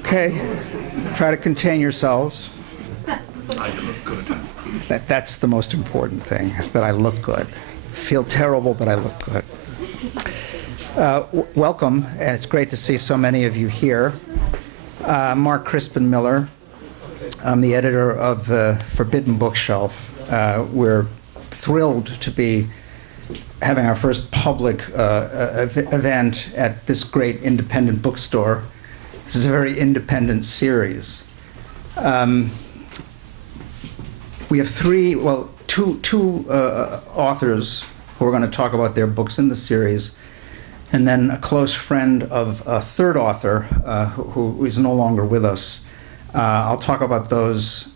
Okay, try to contain yourselves. I look good. That's the most important thing, is that I look good. Feel terrible, but I look good. Welcome, and it's great to see so many of you here. Mark Crispin Miller. I'm the editor of the Forbidden Bookshelf. We're thrilled to be having our first public event at this great independent bookstore. This is a very independent series. We have two authors who are going to talk about their books in the series, and then a close friend of a third author who is no longer with us. I'll talk about those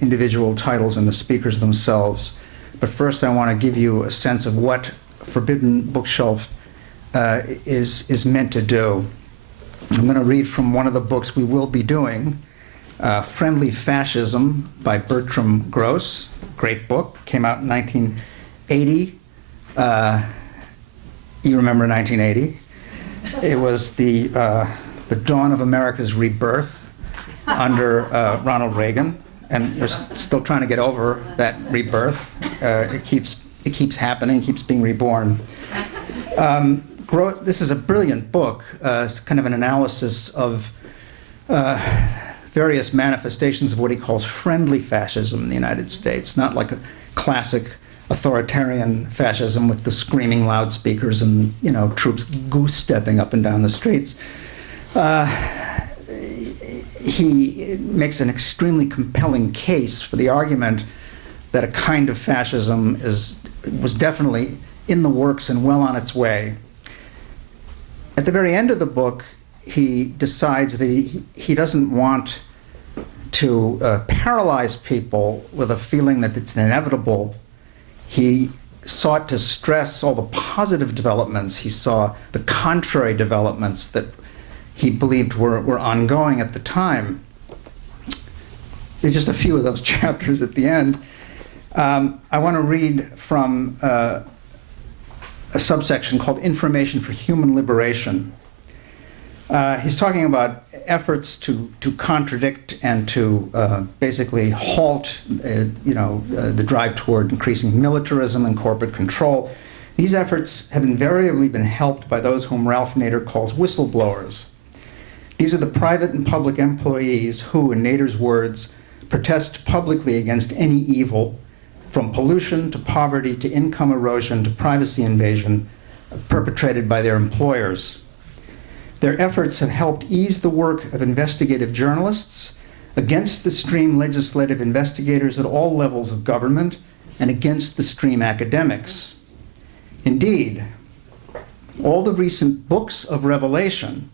individual titles and the speakers themselves. But first, I want to give you a sense of what Forbidden Bookshelf is meant to do. I'm going to read from one of the books we will be doing, Friendly Fascism by Bertram Gross. Great book. Came out in 1980. You remember 1980? It was the dawn of America's rebirth under Ronald Reagan, and we're still trying to get over that rebirth. It keeps happening, keeps being reborn. This is a brilliant book. It's kind of an analysis of various manifestations of what he calls friendly fascism in the United States, not like a classic authoritarian fascism with the screaming loudspeakers and, you know, troops goose-stepping up and down the streets. He makes an extremely compelling case for the argument that a kind of fascism was definitely in the works and well on its way. At the very end of the book, he decides that he doesn't want to paralyze people with a feeling that it's inevitable. He sought to stress all the positive developments. He saw the contrary developments that he believed were ongoing at the time. There's just a few of those chapters at the end. I want to read from a subsection called Information for Human Liberation. He's talking about efforts to contradict and to basically halt the drive toward increasing militarism and corporate control. These efforts have invariably been helped by those whom Ralph Nader calls whistleblowers. These are the private and public employees who, in Nader's words, protest publicly against any evil, from pollution to poverty to income erosion to privacy invasion, perpetrated by their employers. Their efforts have helped ease the work of investigative journalists, against the stream legislative investigators at all levels of government, and against the stream academics. Indeed, all the recent books of revelation,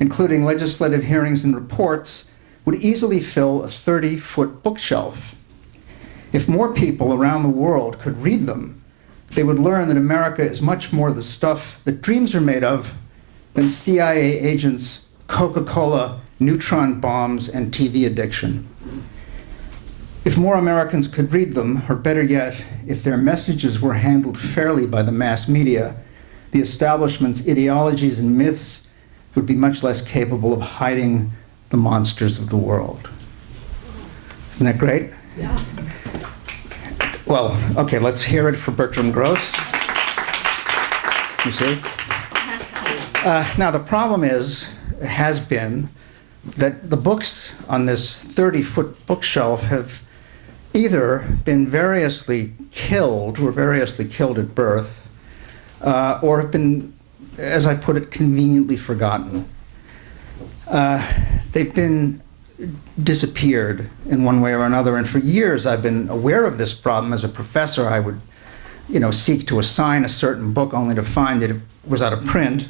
including legislative hearings and reports, would easily fill a 30-foot bookshelf. If more people around the world could read them, they would learn that America is much more the stuff that dreams are made of than CIA agents, Coca-Cola, neutron bombs, and TV addiction. If more Americans could read them, or better yet, if their messages were handled fairly by the mass media, the establishment's ideologies and myths would be much less capable of hiding the monsters of the world. Isn't that great? Yeah. Well, okay, let's hear it for Bertram Gross. You see? Now, the problem has been that the books on this 30-foot bookshelf have either been variously killed at birth, or have been, as I put it, conveniently forgotten. They've been disappeared in one way or another, and for years I've been aware of this problem. As a professor, I would, seek to assign a certain book only to find that it was out of print,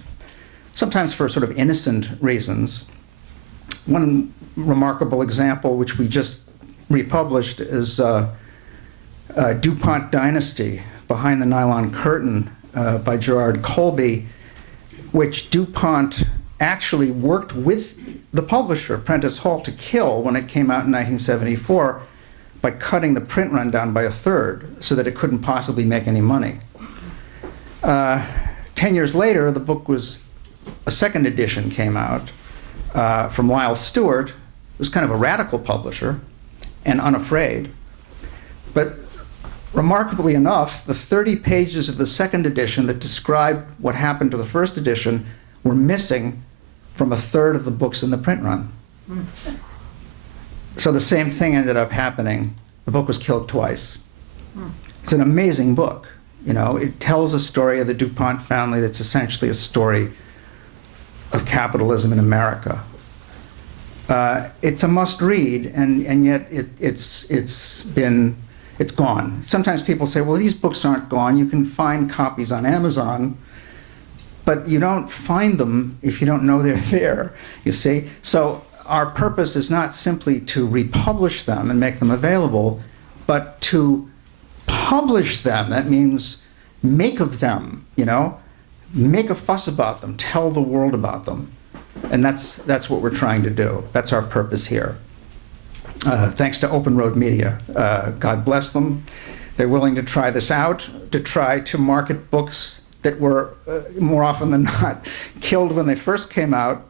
sometimes for sort of innocent reasons. One remarkable example, which we just republished, is DuPont Dynasty, Behind the Nylon Curtain by Gerard Colby, which DuPont actually worked with the publisher, Prentice Hall, to kill when it came out in 1974 by cutting the print run down by a third so that it couldn't possibly make any money. 10 years later, the book was, a second edition came out, from Lyle Stewart, who's kind of a radical publisher and unafraid. But remarkably enough, the 30 pages of the second edition that describe what happened to the first edition were missing from a third of the books in the print run. So the same thing ended up happening. The book was killed twice. It's an amazing book. You know, it tells a story of the DuPont family that's essentially a story of capitalism in America. It's a must-read, and yet it's gone. Sometimes people say, well, these books aren't gone. You can find copies on Amazon, but you don't find them if you don't know they're there, you see? So our purpose is not simply to republish them and make them available, but to publish them. That means make of them, you know? Make a fuss about them, tell the world about them. And that's what we're trying to do. That's our purpose here. Thanks to Open Road Media. God bless them. They're willing to try this out, to try to market books that were, more often than not, killed when they first came out,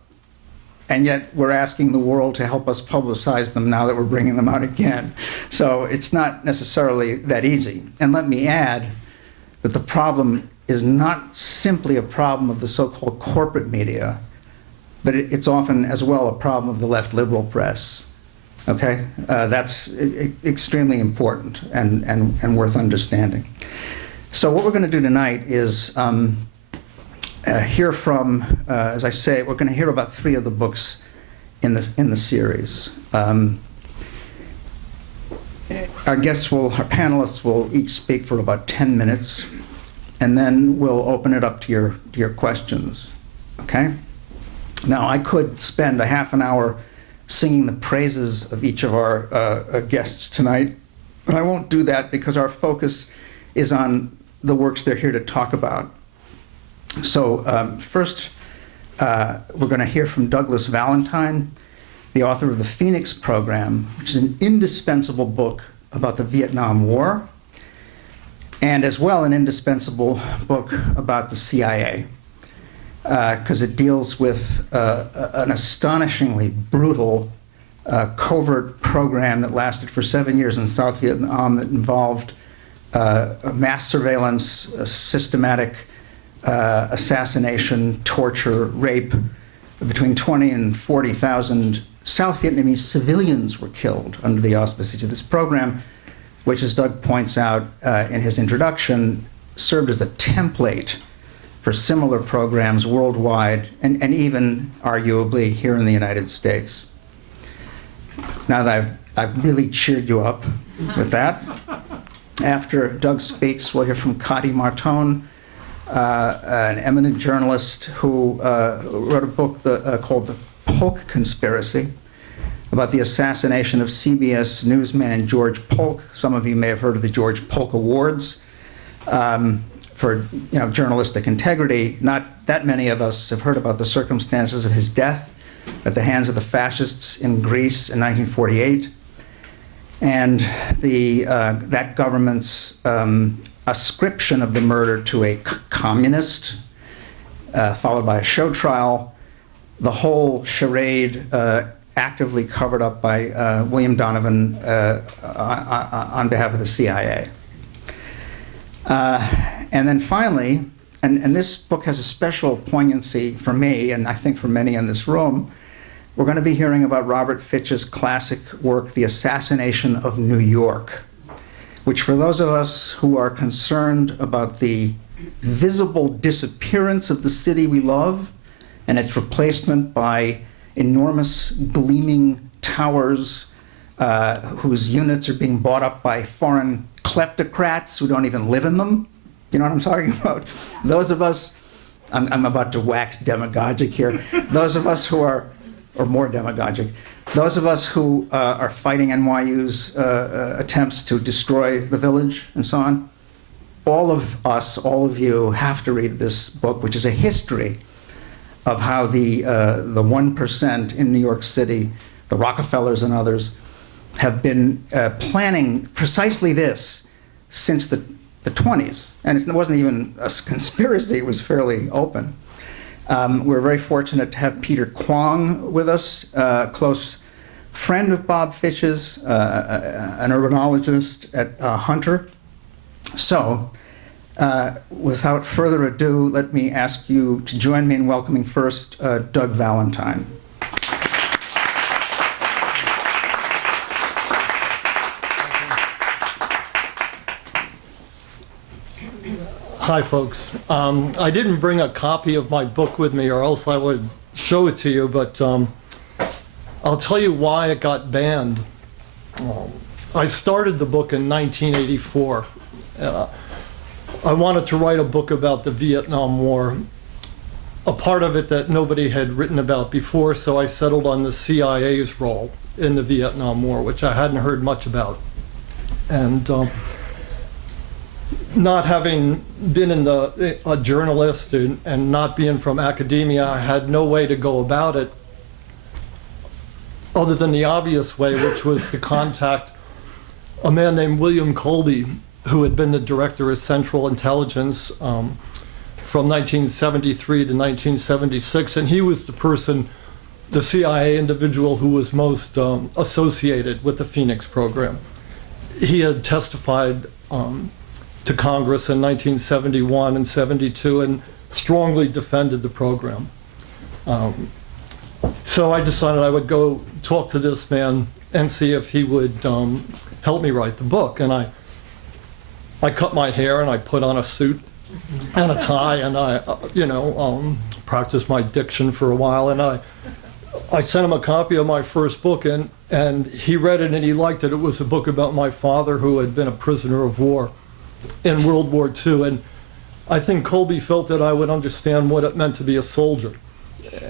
and yet we're asking the world to help us publicize them now that we're bringing them out again. So it's not necessarily that easy. And let me add that the problem is not simply a problem of the so-called corporate media, but it's often as well a problem of the left liberal press. Okay? That's extremely important and worth understanding. So what we're going to do tonight is hear from, as I say, we're going to hear about 3 of the books in the series. Our panelists will each speak for about 10 minutes, and then we'll open it up to your questions. Okay? Now, I could spend a half an hour singing the praises of each of our guests tonight, but I won't do that because our focus is on the works they're here to talk about. So first, we're going to hear from Douglas Valentine, the author of the Phoenix Program, which is an indispensable book about the Vietnam War, and as well an indispensable book about the CIA, because it deals with an astonishingly brutal covert program that lasted for 7 years in South Vietnam that involved mass surveillance, systematic assassination, torture, rape. Between 20 and 40,000 South Vietnamese civilians were killed under the auspices of this program, which, as Doug points out in his introduction, served as a template for similar programs worldwide and even, arguably, here in the United States. Now that I've really cheered you up with that, after Doug speaks, we'll hear from Kati Marton, an eminent journalist who wrote a book called The Polk Conspiracy about the assassination of CBS newsman George Polk. Some of you may have heard of the George Polk Awards for journalistic integrity. Not that many of us have heard about the circumstances of his death at the hands of the fascists in Greece in 1948. And that government's ascription of the murder to a communist, followed by a show trial, the whole charade actively covered up by William Donovan on behalf of the CIA. And then finally, and this book has a special poignancy for me, and I think for many in this room, we're going to be hearing about Robert Fitch's classic work, The Assassination of New York, which for those of us who are concerned about the visible disappearance of the city we love and its replacement by enormous gleaming towers whose units are being bought up by foreign kleptocrats who don't even live in them. You know what I'm talking about? Those of us, I'm about to wax demagogic here, those of us who are, or more demagogic, those of us who are fighting NYU's attempts to destroy the village and so on, all of us, all of you have to read this book, which is a history of how the 1% in New York City, the Rockefellers and others, have been planning precisely this since the 20s. And it wasn't even a conspiracy, it was fairly open. We're very fortunate to have Peter Kwong with us, a close friend of Bob Fitch's, an urbanologist at Hunter. So, without further ado, let me ask you to join me in welcoming first Doug Valentine. Hi, folks. I didn't bring a copy of my book with me, or else I would show it to you, but I'll tell you why it got banned. I started the book in 1984. I wanted to write a book about the Vietnam War, a part of it that nobody had written about before, so I settled on the CIA's role in the Vietnam War, which I hadn't heard much about. And not having been a journalist and not being from academia, I had no way to go about it other than the obvious way, which was to contact a man named William Colby, who had been the director of Central Intelligence from 1973 to 1976. And he was the person, the CIA individual who was most associated with the Phoenix program. He had testified to Congress in 1971 and 72 and strongly defended the program. So I decided I would go talk to this man and see if he would help me write the book. And I cut my hair and I put on a suit and a tie and I, practiced my diction for a while. And I sent him a copy of my first book and he read it and he liked it. It was a book about my father who had been a prisoner of war in World War II. And I think Colby felt that I would understand what it meant to be a soldier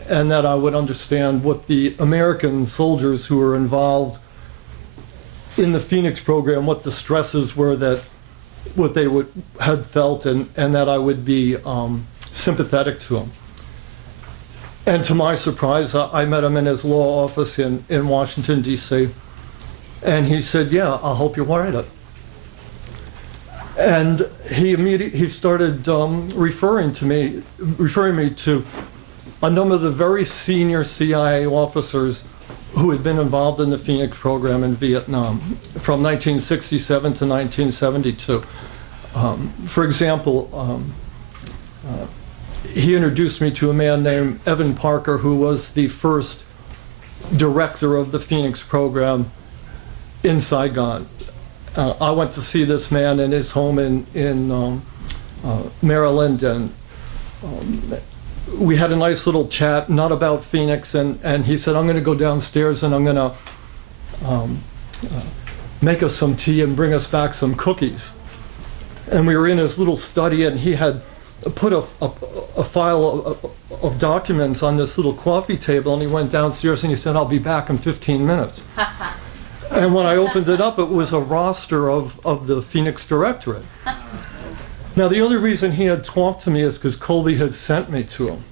and that I would understand what the American soldiers who were involved in the Phoenix program, what the stresses were, that what they had felt, and that I would be sympathetic to them. And to my surprise, I met him in his law office in Washington, D.C. And he said, yeah, I'll help you write it. And he started referring me to a number of the very senior CIA officers who had been involved in the Phoenix program in Vietnam from 1967 to 1972. For example, he introduced me to a man named Evan Parker, who was the first director of the Phoenix program in Saigon. I went to see this man in his home in Maryland, and we had a nice little chat, not about Phoenix, and he said, I'm going to go downstairs and I'm going to make us some tea and bring us back some cookies. And we were in his little study, and he had put a file of documents on this little coffee table, and he went downstairs and he said, I'll be back in 15 minutes. And when I opened it up, it was a roster of the Phoenix Directorate. Now, the only reason he had talked to me is because Colby had sent me to him.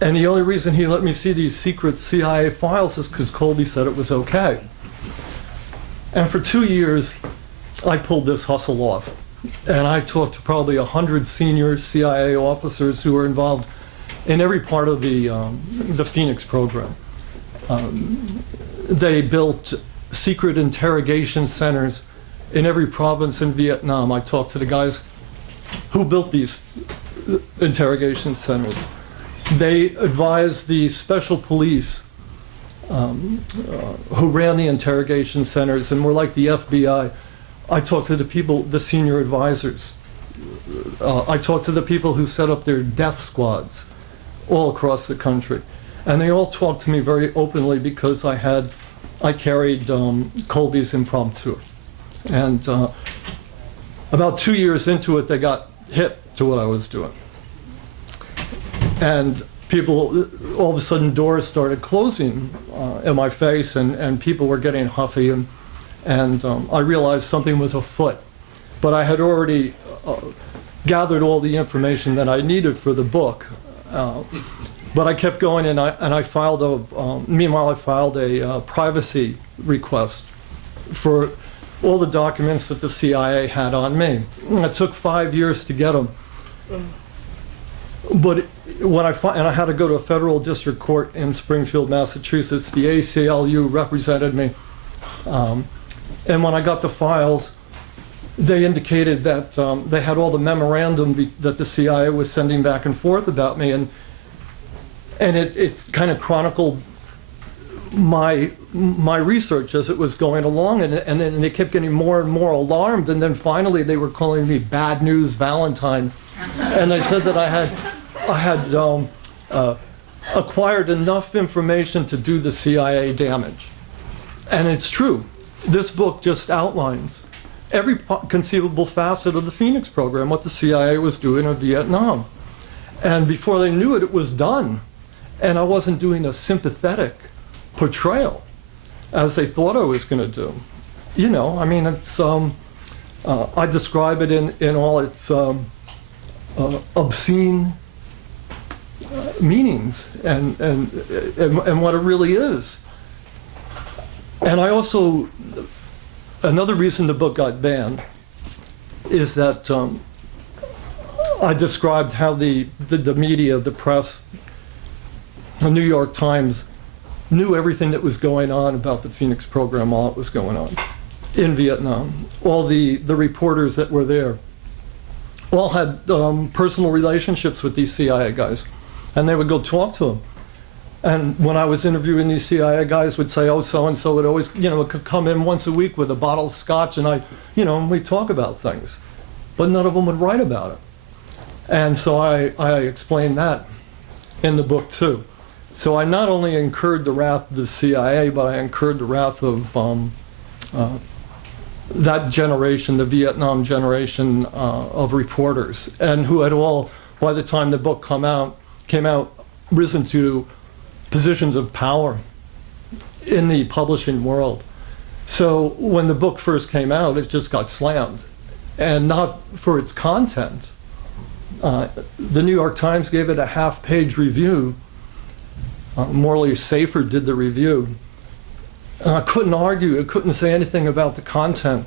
And the only reason he let me see these secret CIA files is because Colby said it was okay. And for 2 years, I pulled this hustle off. And I talked to probably 100 senior CIA officers who were involved in every part of the Phoenix program. They built secret interrogation centers in every province in Vietnam. I talked to the guys who built these interrogation centers. They advised the special police who ran the interrogation centers and were like the FBI. I talked to the people, the senior advisors. I talked to the people who set up their death squads all across the country. And they all talked to me very openly because I carried Colby's impromptu. And about 2 years into it, they got hip to what I was doing. And people, all of a sudden, doors started closing in my face, and people were getting huffy, and I realized something was afoot. But I had already gathered all the information that I needed for the book. But I kept going, and I filed meanwhile, I filed a privacy request for all the documents that the CIA had on me. It took 5 years to get them. But and I had to go to a federal district court in Springfield, Massachusetts. The ACLU represented me. And when I got the files, they indicated that they had all the memorandum that the CIA was sending back and forth about me, and it kind of chronicled my research as it was going along, and then they kept getting more and more alarmed, and then finally they were calling me Bad News Valentine, and they said that I had acquired enough information to do the CIA damage. And it's true. This book just outlines every conceivable facet of the Phoenix program, what the CIA was doing in Vietnam. And before they knew it, it was done. And I wasn't doing a sympathetic portrayal as they thought I was going to do. You know, I mean, it's, I describe it in all its obscene meanings and what it really is. And I also, another reason the book got banned is that I described how the media, the press, the New York Times knew everything that was going on about the Phoenix program while it was going on in Vietnam. All the reporters that were there all had personal relationships with these CIA guys, and they would go talk to them. And when I was interviewing these CIA guys would say, oh, so-and-so would always, you know, could come in once a week with a bottle of scotch, and we'd talk about things. But none of them would write about it. And so I explained that in the book too. So I not only incurred the wrath of the CIA, but I incurred the wrath of that generation, the Vietnam generation of reporters, and who had all, by the time the book came out, risen to positions of power in the publishing world. So when the book first came out, it just got slammed, and not for its content. The New York Times gave it a half-page review. Morley Safer did the review. And I couldn't argue, it couldn't say anything about the content.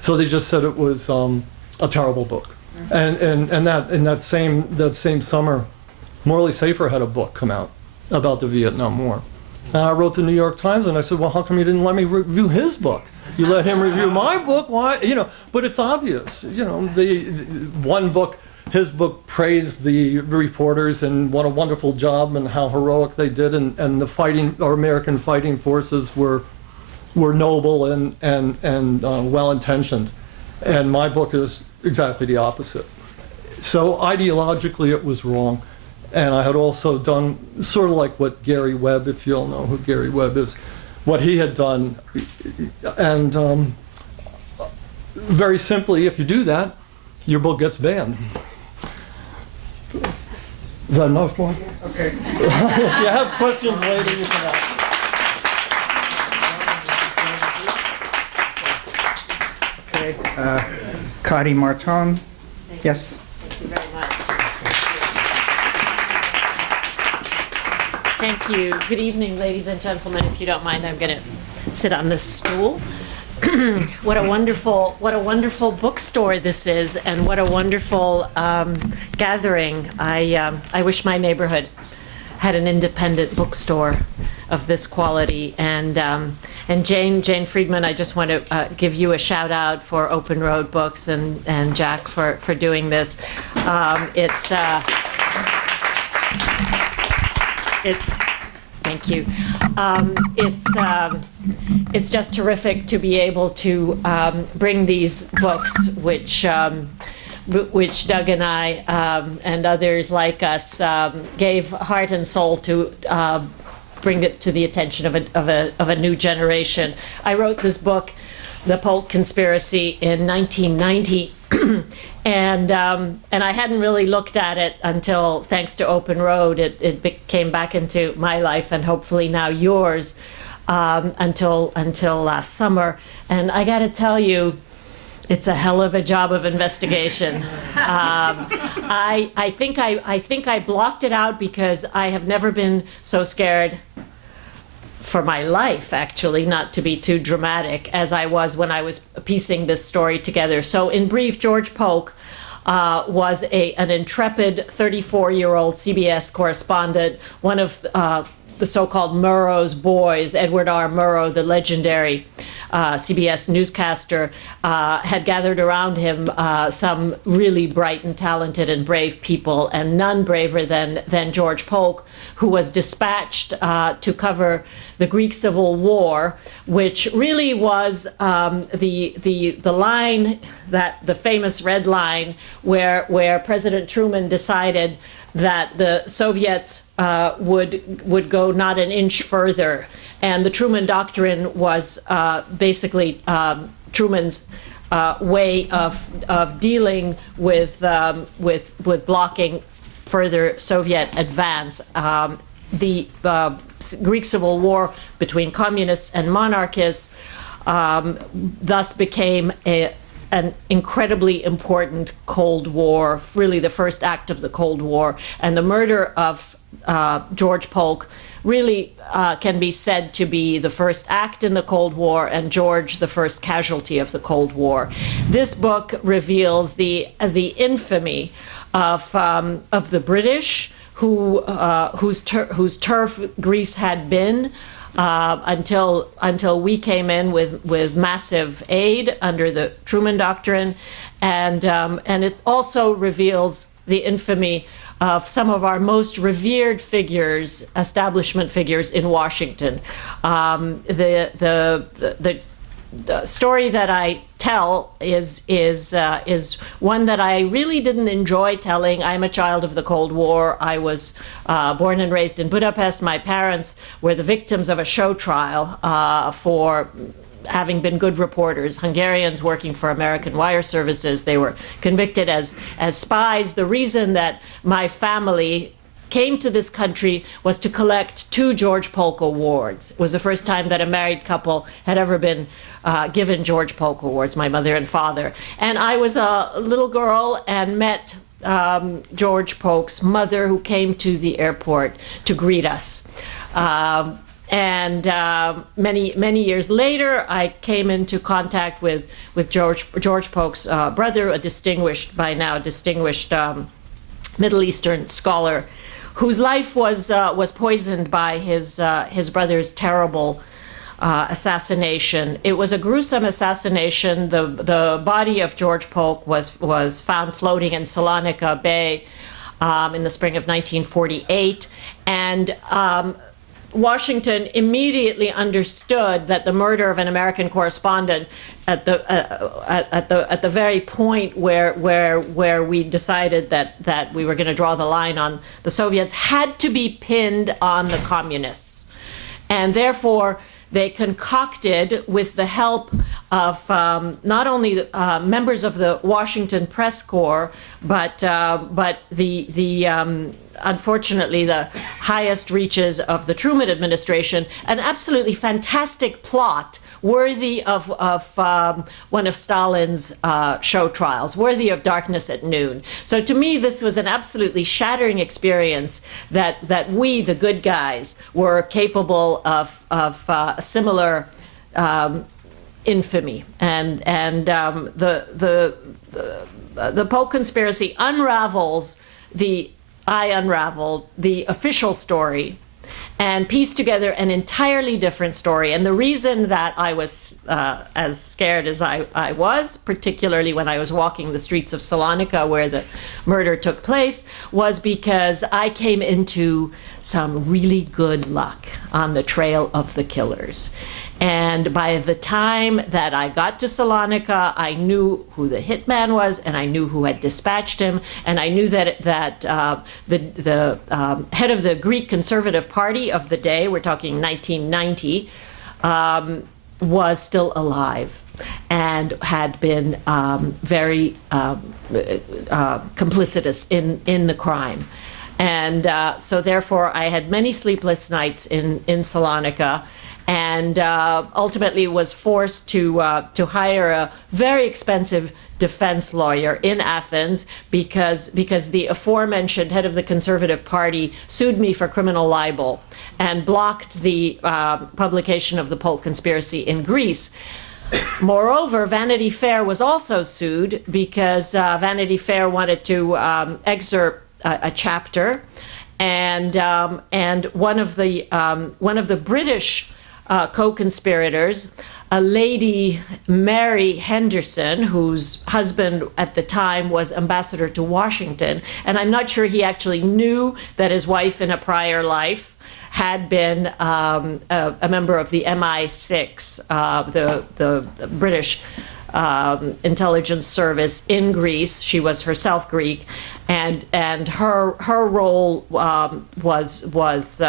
So they just said it was a terrible book. And that same summer, Morley Safer had a book come out about the Vietnam War. And I wrote the New York Times and I said, well, how come you didn't let me review his book? You let him review my book, why? You know, but it's obvious. You know, the one book, his book praised the reporters and what a wonderful job and how heroic they did, and the American fighting forces were noble and well-intentioned. And my book is exactly the opposite. So ideologically it was wrong. And I had also done sort of like what Gary Webb, if you all know who Gary Webb is, what he had done. And very simply, if you do that, your book gets banned. Is that enough more? Okay. If you have questions later, you can ask. Okay. Kati Marton. Yes. Thank you very much. Thank you. Good evening, ladies and gentlemen. If you don't mind, I'm going to sit on this stool. What a wonderful bookstore this is, and what a wonderful gathering. I wish my neighborhood had an independent bookstore of this quality. And Jane Friedman, I just want to give you a shout out for Open Road Books and Jack for doing this. Thank you. It's just terrific to be able to bring these books, which Doug and I and others like us gave heart and soul to bring it to the attention of a new generation. I wrote this book, The Polk Conspiracy, in 1990. And I hadn't really looked at it until, thanks to Open Road, it came back into my life, and hopefully now yours, until last summer. And I got to tell you, it's a hell of a job of investigation. I think I blocked it out because I have never been so scared for my life, actually, not to be too dramatic, as I was when I was piecing this story together. So in brief, George Polk was an intrepid 34-year-old CBS correspondent, one of the so-called Murrow's boys. Edward R. Murrow, the legendary CBS newscaster, had gathered around him some really bright and talented and brave people, and none braver than George Polk, who was dispatched to cover the Greek Civil War, which really was the line, that the famous red line, where President Truman decided that the Soviets would go not an inch further. And the Truman Doctrine was basically Truman's way of dealing with blocking further Soviet advance. The Greek Civil War between communists and monarchists thus became an incredibly important Cold War, really the first act of the Cold War. And the murder of George Polk really can be said to be the first act in the Cold War, and George the first casualty of the Cold War. This book reveals the infamy of the British, whose turf Greece had been until we came in with massive aid under the Truman Doctrine, and it also reveals the infamy of some of our most revered figures, establishment figures in Washington. The story that I tell is one that I really didn't enjoy telling. I'm a child of the Cold War. I was born and raised in Budapest. My parents were the victims of a show trial for having been good reporters, Hungarians working for American wire services. They were convicted as spies. The reason that my family came to this country was to collect 2 George Polk Awards. It was the first time that a married couple had ever been given George Polk Awards, my mother and father. And I was a little girl and met George Polk's mother, who came to the airport to greet us. And many years later, I came into contact with George Polk's brother, a distinguished Middle Eastern scholar, whose life was poisoned by his brother's terrible assassination. It was a gruesome assassination. The body of George Polk was found floating in Salonika Bay in the spring of 1948, and Washington immediately understood that the murder of an American correspondent at the very point where we decided that we were going to draw the line on the Soviets had to be pinned on the communists. And therefore, they concocted, with the help of not only members of the Washington Press Corps, but unfortunately the highest reaches of the Truman administration, an absolutely fantastic plot worthy of one of Stalin's show trials, worthy of Darkness at Noon. So to me, this was an absolutely shattering experience that we, the good guys, were capable of a similar infamy. And the Polk Conspiracy unravels I unraveled the official story and pieced together an entirely different story. And the reason that I was as scared as I was, particularly when I was walking the streets of Salonika where the murder took place, was because I came into some really good luck on the trail of the killers. And by the time that I got to Salonika, I knew who the hitman was, and I knew who had dispatched him, and I knew that the head of the Greek Conservative Party of the day, we're talking 1990, was still alive and had been very complicitous in the crime. And so therefore, I had many sleepless nights in Salonika, and ultimately was forced to hire a very expensive defense lawyer in Athens because the aforementioned head of the Conservative Party sued me for criminal libel and blocked the publication of the Polk Conspiracy in Greece. Moreover, Vanity Fair was also sued because Vanity Fair wanted to excerpt a chapter, and one of the British co-conspirators, a lady, Mary Henderson, whose husband at the time was ambassador to Washington, and I'm not sure he actually knew that his wife in a prior life had been a member of the MI6, the British intelligence service in Greece. She was herself Greek, and her role was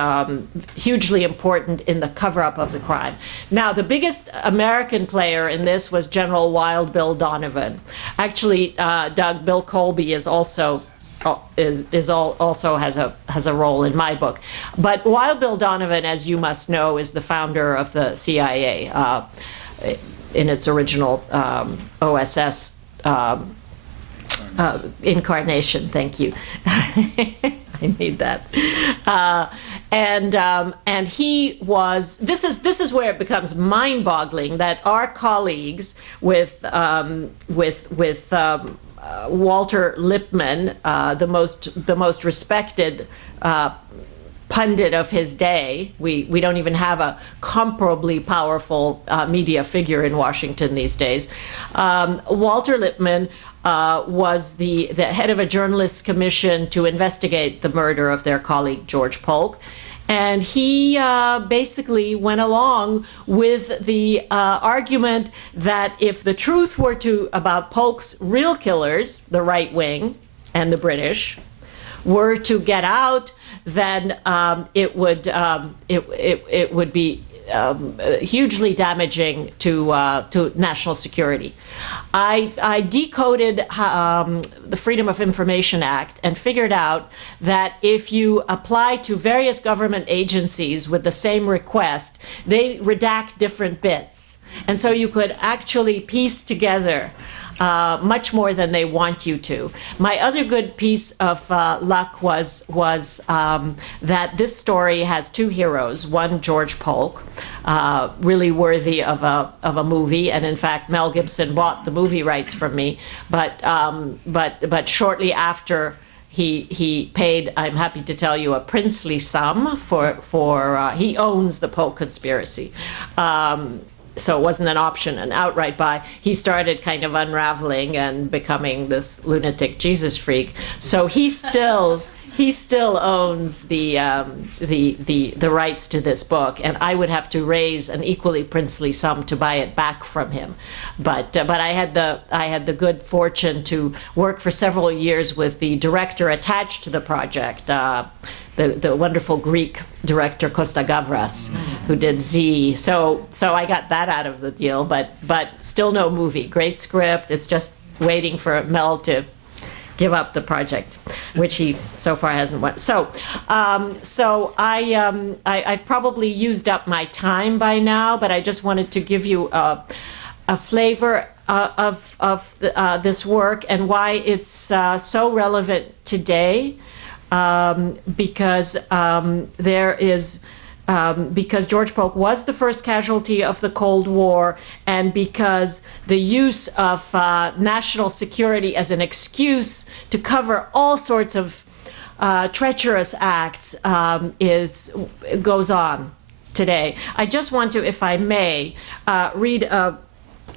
hugely important in the cover-up of the crime. Now, the biggest American player in this was General Wild Bill Donovan. Actually, Bill Colby is also also has a role in my book. But Wild Bill Donovan, as you must know, is the founder of the CIA in its original OSS incarnation. Thank you. I need that. And he was. This is where it becomes mind-boggling that our colleagues with Walter Lippmann, the most respected pundit of his day. We don't even have a comparably powerful media figure in Washington these days. Walter Lippmann was the head of a journalists' commission to investigate the murder of their colleague George Polk. And he basically went along with the argument that if the truth were about Polk's real killers, the right wing and the British, were to get out, then it would be hugely damaging to national security. I decoded the Freedom of Information Act and figured out that if you apply to various government agencies with the same request, they redact different bits. And so you could actually piece together much more than they want you to. My other good piece of luck was that this story has two heroes. One, George Polk, really worthy of a movie, and in fact, Mel Gibson bought the movie rights from me. But shortly after he paid, I'm happy to tell you, a princely sum for he owns the Polk Conspiracy. So it wasn't an option, an outright buy. He started kind of unraveling and becoming this lunatic Jesus freak. So he still owns the rights to this book, and I would have to raise an equally princely sum to buy it back from him. But I had the good fortune to work for several years with the director attached to the project. The wonderful Greek director Costa Gavras, who did Z. So I got that out of the deal, but still no movie. Great script. It's just waiting for Mel to give up the project, which he so far hasn't won. So I've probably used up my time by now, but I just wanted to give you a flavor of this work and why it's so relevant today. Because George Polk was the first casualty of the Cold War, and because the use of national security as an excuse to cover all sorts of treacherous acts goes on today. I just want to, if I may, read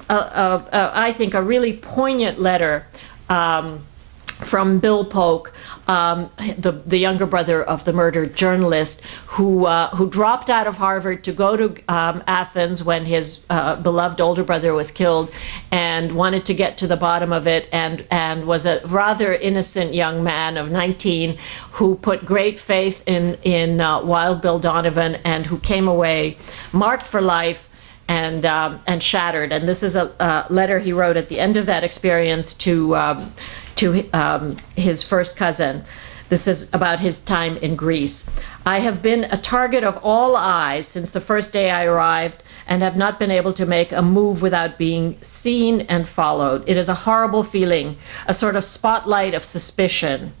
I think a really poignant letter from Bill Polk, the younger brother of the murdered journalist, who dropped out of Harvard to go to Athens when his beloved older brother was killed, and wanted to get to the bottom of it, and was a rather innocent young man of 19 who put great faith in Wild Bill Donovan, and who came away marked for life and shattered. And this is a letter he wrote at the end of that experience to his first cousin. This is about his time in Greece. I have been a target of all eyes since the first day I arrived, and have not been able to make a move without being seen and followed. It is a horrible feeling, a sort of spotlight of suspicion.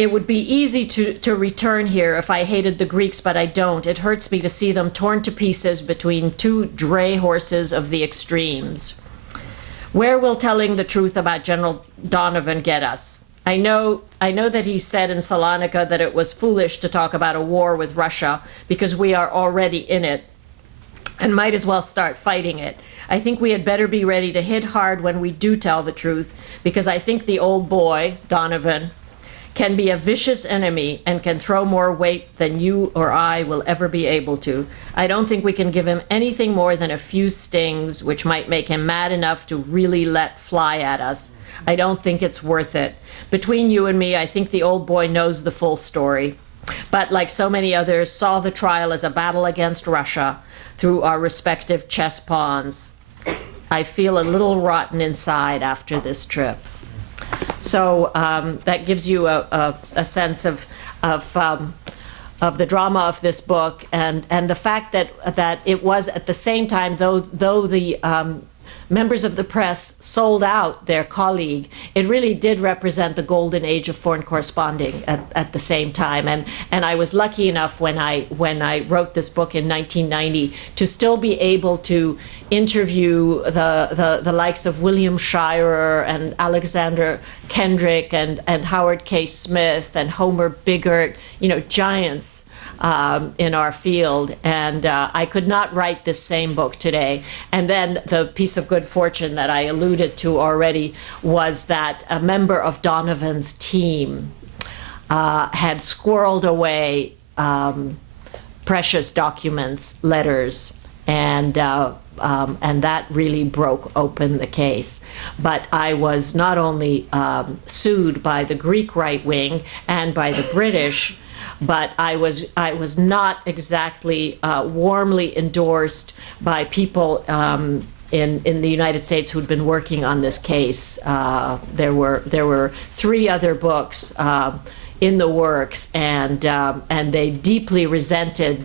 It would be easy to return here if I hated the Greeks, but I don't. It hurts me to see them torn to pieces between two dray horses of the extremes. Where will telling the truth about General Donovan get us? I know that he said in Salonika that it was foolish to talk about a war with Russia because we are already in it and might as well start fighting it. I think we had better be ready to hit hard when we do tell the truth, because I think the old boy, Donovan, can be a vicious enemy and can throw more weight than you or I will ever be able to. I don't think we can give him anything more than a few stings, which might make him mad enough to really let fly at us. I don't think it's worth it. Between you and me, I think the old boy knows the full story, but like so many others, saw the trial as a battle against Russia through our respective chess pawns. I feel a little rotten inside after this trip. So that gives you a sense of the drama of this book, and the fact that it was at the same time, though the members of the press sold out their colleague, it really did represent the golden age of foreign corresponding at the same time. And I was lucky enough when I wrote this book in 1990 to still be able to interview the likes of William Shirer and Alexander Kendrick and Howard K. Smith and Homer Biggert, giants in our field, and I could not write this same book today. And then the piece of good fortune that I alluded to already was that a member of Donovan's team had squirreled away precious documents, letters, and that really broke open the case. But I was not only sued by the Greek right wing and by the British, but I was not exactly warmly endorsed by people in the United States who'd been working on this case. There were 3 other books in the works, and they deeply resented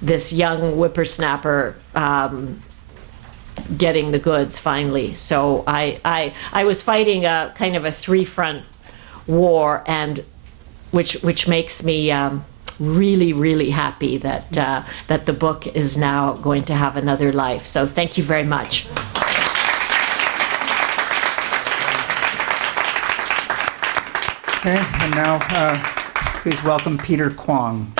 this young whippersnapper getting the goods finally. So I was fighting a kind of a 3-front war, and which makes me really, really happy that the book is now going to have another life. So thank you very much. Okay, and now please welcome Peter Kwong.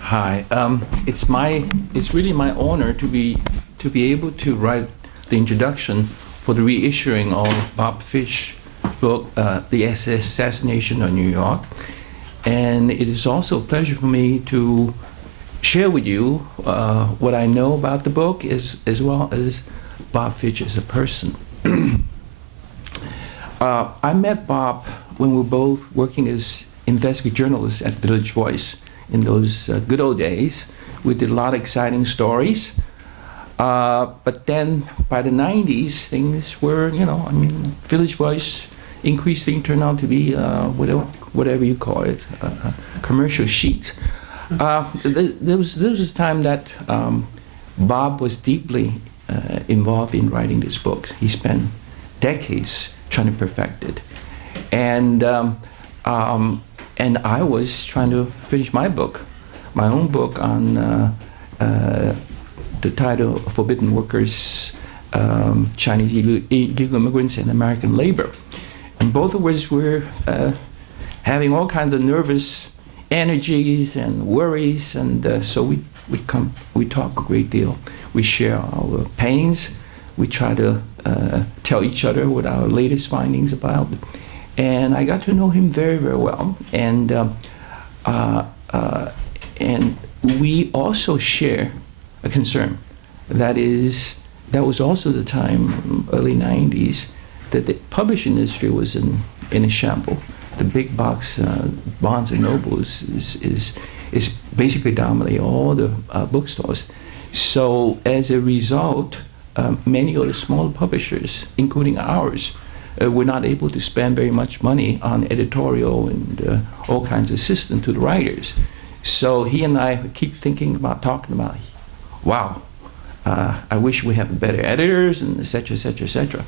Hi, it's really my honor to be able to write the introduction for the reissuing of Bob Fitch's book, The Assassination of New York, and it is also a pleasure for me to share with you what I know about the book, as well as Bob Fitch as a person. I met Bob when we were both working as investigative journalists at Village Voice. In those good old days, we did a lot of exciting stories. But then by the 90s, things were, Village Voice increasingly turned out to be whatever you call it, commercial sheets. There was a time that Bob was deeply involved in writing this book. He spent decades trying to perfect it. And I was trying to finish my own book on the title Forbidden Workers, Chinese illegal immigrants and American labor. And both of us were having all kinds of nervous energies and worries, and so we talk a great deal. We share our pains. We try to tell each other what our latest findings about. And I got to know him very, very well, and we also share a concern. That was also the time, early 90s, that the publishing industry was in a shambles. The big box Barnes and Noble is basically dominating all the bookstores. So as a result, many of the small publishers, including ours, we're not able to spend very much money on editorial and all kinds of assistance to the writers. So he and I keep thinking about talking about, wow, I wish we had better editors, and et cetera, et cetera, et cetera.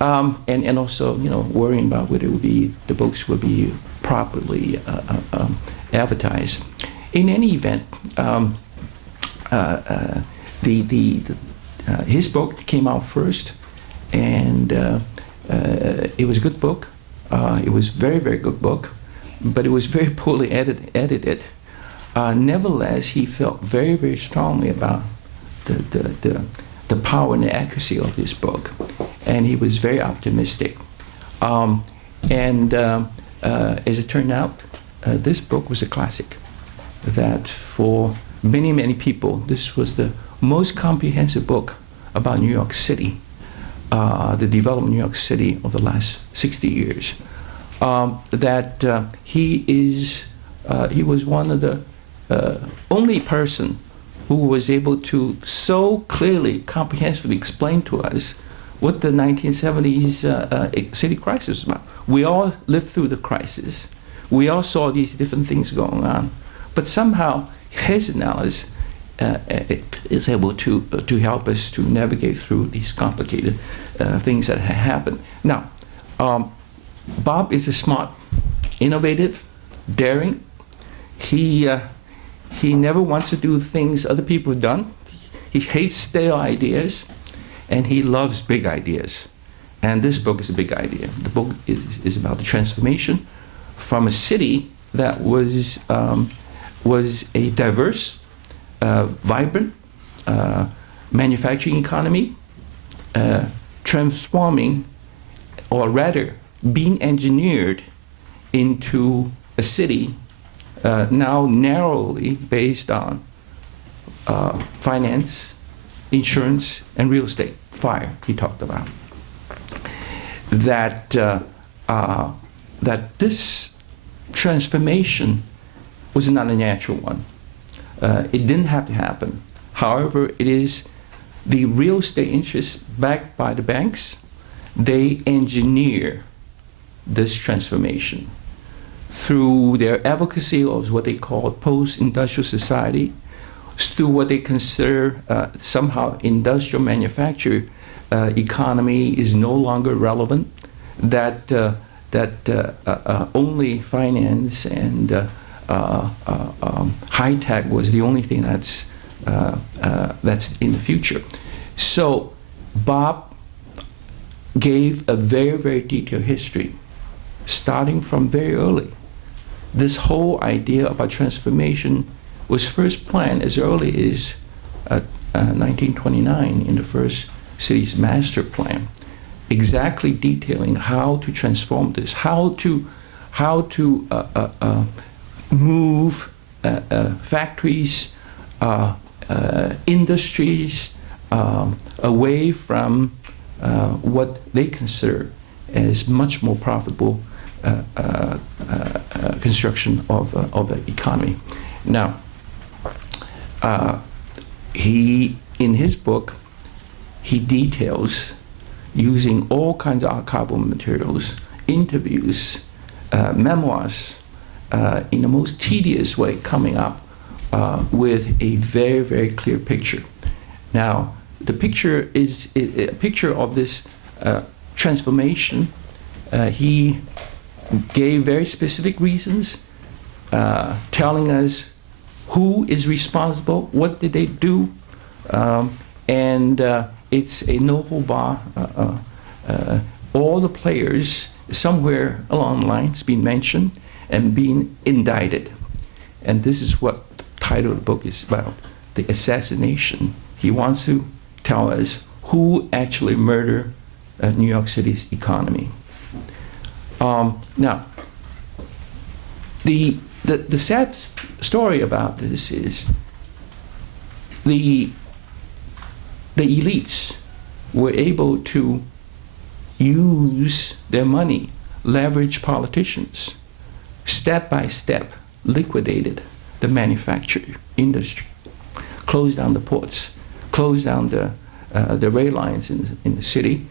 And also, worrying about whether the books would be properly advertised. In any event, his book came out first, and it was a good book. It was very, very good book, but it was very poorly edited. Nevertheless, he felt very, very strongly about the power and the accuracy of this book, and he was very optimistic. As it turned out, this book was a classic. That for many, many people, this was the most comprehensive book about New York City, the development of New York City of the last 60 years. He was one of the only person who was able to so clearly, comprehensively explain to us what the 1970s city crisis was about. We all lived through the crisis. We all saw these different things going on. But somehow his analysis is able to help us to navigate through these complicated things that have happened. Now, Bob is a smart, innovative, daring. He never wants to do things other people have done. He hates stale ideas, and he loves big ideas. And this book is a big idea. The book is about the transformation from a city that was a diverse, vibrant manufacturing economy, transforming, or rather being engineered into a city now narrowly based on finance, insurance, and real estate. Fire, he talked about. That this transformation was not a natural one. It didn't have to happen. However, it is the real estate interests backed by the banks. They engineer this transformation through their advocacy of what they call post-industrial society, through what they consider somehow industrial manufacture economy is no longer relevant, that only finance and high tech was the only thing that's in the future. So Bob gave a very, very detailed history, starting from very early. This whole idea about transformation was first planned as early as 1929 in the first city's master plan, exactly detailing how to transform this, how to move factories, industries away from what they consider as much more profitable construction of the economy. Now, in his book, he details, using all kinds of archival materials, interviews, memoirs, in the most tedious way, coming up with a very, very clear picture. Now, the picture is a picture of this transformation. He gave very specific reasons, telling us who is responsible, what did they do, and it's a no-hold-bar. All the players somewhere along the lines being mentioned and being indicted. And this is what the title of the book is about, the assassination. He wants to tell us who actually murdered New York City's economy. Now, the sad story about this is the elites were able to use their money, leverage politicians, step by step liquidated the manufacturing industry, closed down the ports, closed down the rail lines in the city,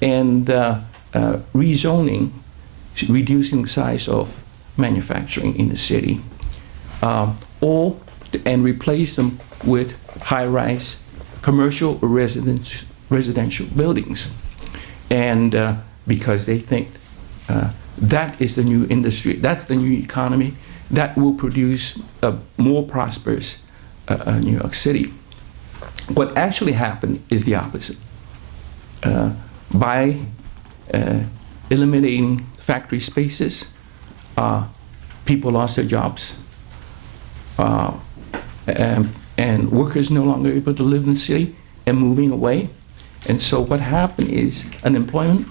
and rezoning, reducing the size of manufacturing in the city, and replace them with high-rise commercial or residential buildings. And because they think that is the new industry, that's the new economy, that will produce a more prosperous New York City. What actually happened is the opposite. By eliminating factory spaces, people lost their jobs, and workers no longer able to live in the city and moving away. And so what happened is unemployment,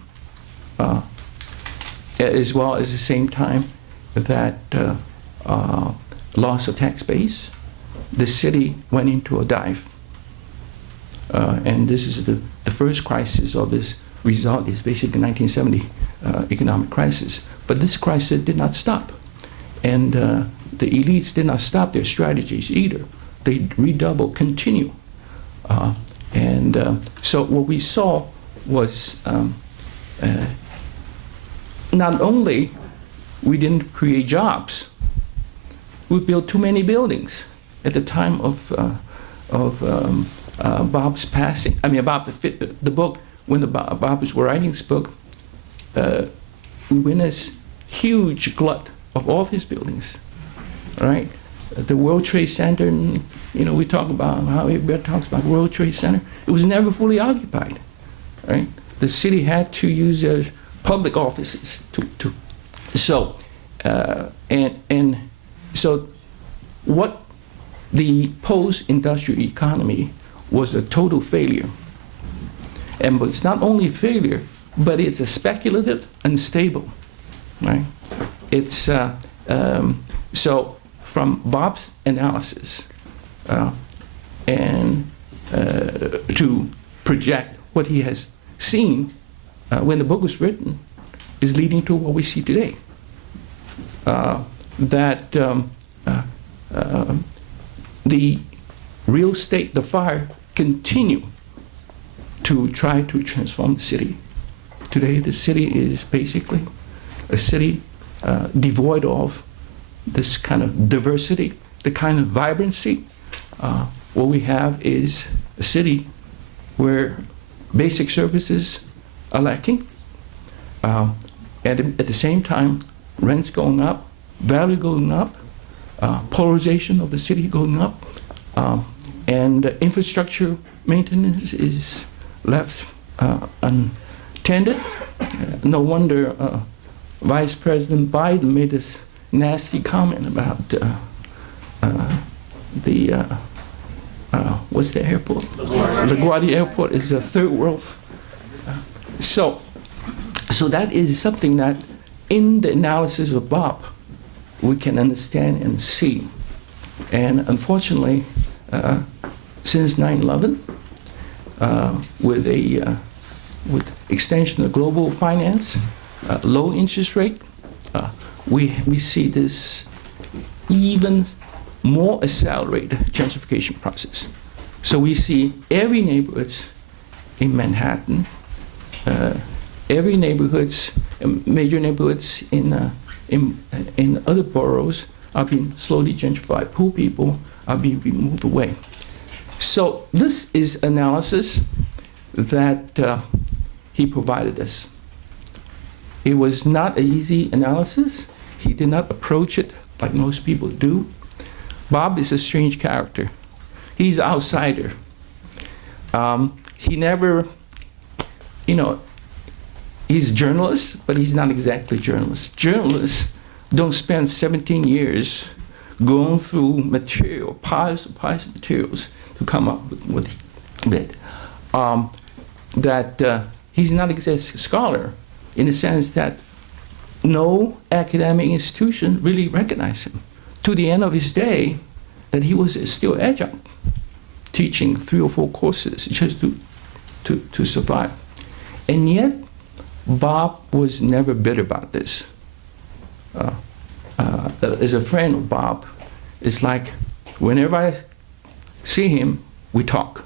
as well as the same time that loss of tax base, the city went into a dive. And this is the first crisis of this result is basically the 1970 economic crisis. But this crisis did not stop. And the elites did not stop their strategies either. They redoubled, continue. So what we saw was not only we didn't create jobs, we built too many buildings. At the time of Bob's passing, I mean about the book, when Bob was writing this book, we witnessed huge glut of all of his buildings, right? The World Trade Center, and, we talk about how everybody talks about World Trade Center. It was never fully occupied, right? The city had to use their public offices so what the post-industrial economy was a total failure. And it's not only failure, but it's a speculative, unstable, right? It's so from Bob's analysis and to project what he has seen when the book was written is leading to what we see today. That the real estate, the fire, continue to try to transform the city. Today, the city is basically a city devoid of this kind of diversity, the kind of vibrancy. What we have is a city where basic services are lacking. At the same time, rents going up, value going up, polarization of the city going up, and infrastructure maintenance is left untended. No wonder Vice President Biden made this nasty comment about what's the airport? LaGuardia Airport is a third world. So that is something that in the analysis of Bob, we can understand and see. And unfortunately, since 9/11, with extension of global finance, low interest rate, we see this even more accelerated gentrification process. So we see every neighborhood in Manhattan, every neighborhoods, major neighborhoods in other boroughs are being slowly gentrified. Poor people are being removed away. So this is analysis that he provided us. It was not an easy analysis. He did not approach it like most people do. Bob is a strange character. He's an outsider. He never, he's a journalist, but he's not exactly a journalist. Journalists don't spend 17 years going through material, piles of materials to come up with what he did. He's not exactly a scholar in the sense that no academic institution really recognized him. To the end of his day, that he was still adjunct, teaching 3 or 4 courses just to survive. And yet, Bob was never bitter about this. As a friend of Bob, it's like whenever I see him, we talk.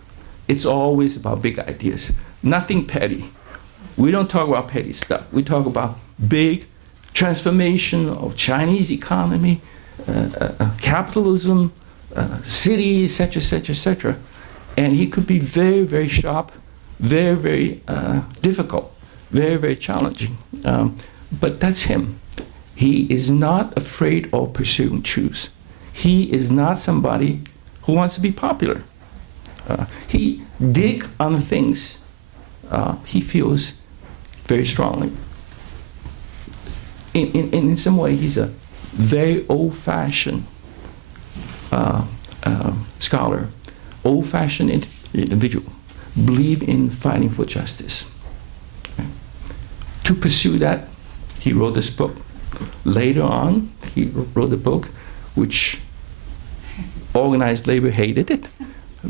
It's always about big ideas, nothing petty. We don't talk about petty stuff. We talk about big transformation of Chinese economy, capitalism, cities, etc., etc., etc. And he could be very, very sharp, very, very difficult, very, very challenging. But that's him. He is not afraid of pursuing truth. He is not somebody who wants to be popular. He dig on things he feels very strongly. In some way, he's a very old-fashioned scholar, old-fashioned individual, believe in fighting for justice. Okay. To pursue that, he wrote this book. Later on, he wrote a book which organized labor hated it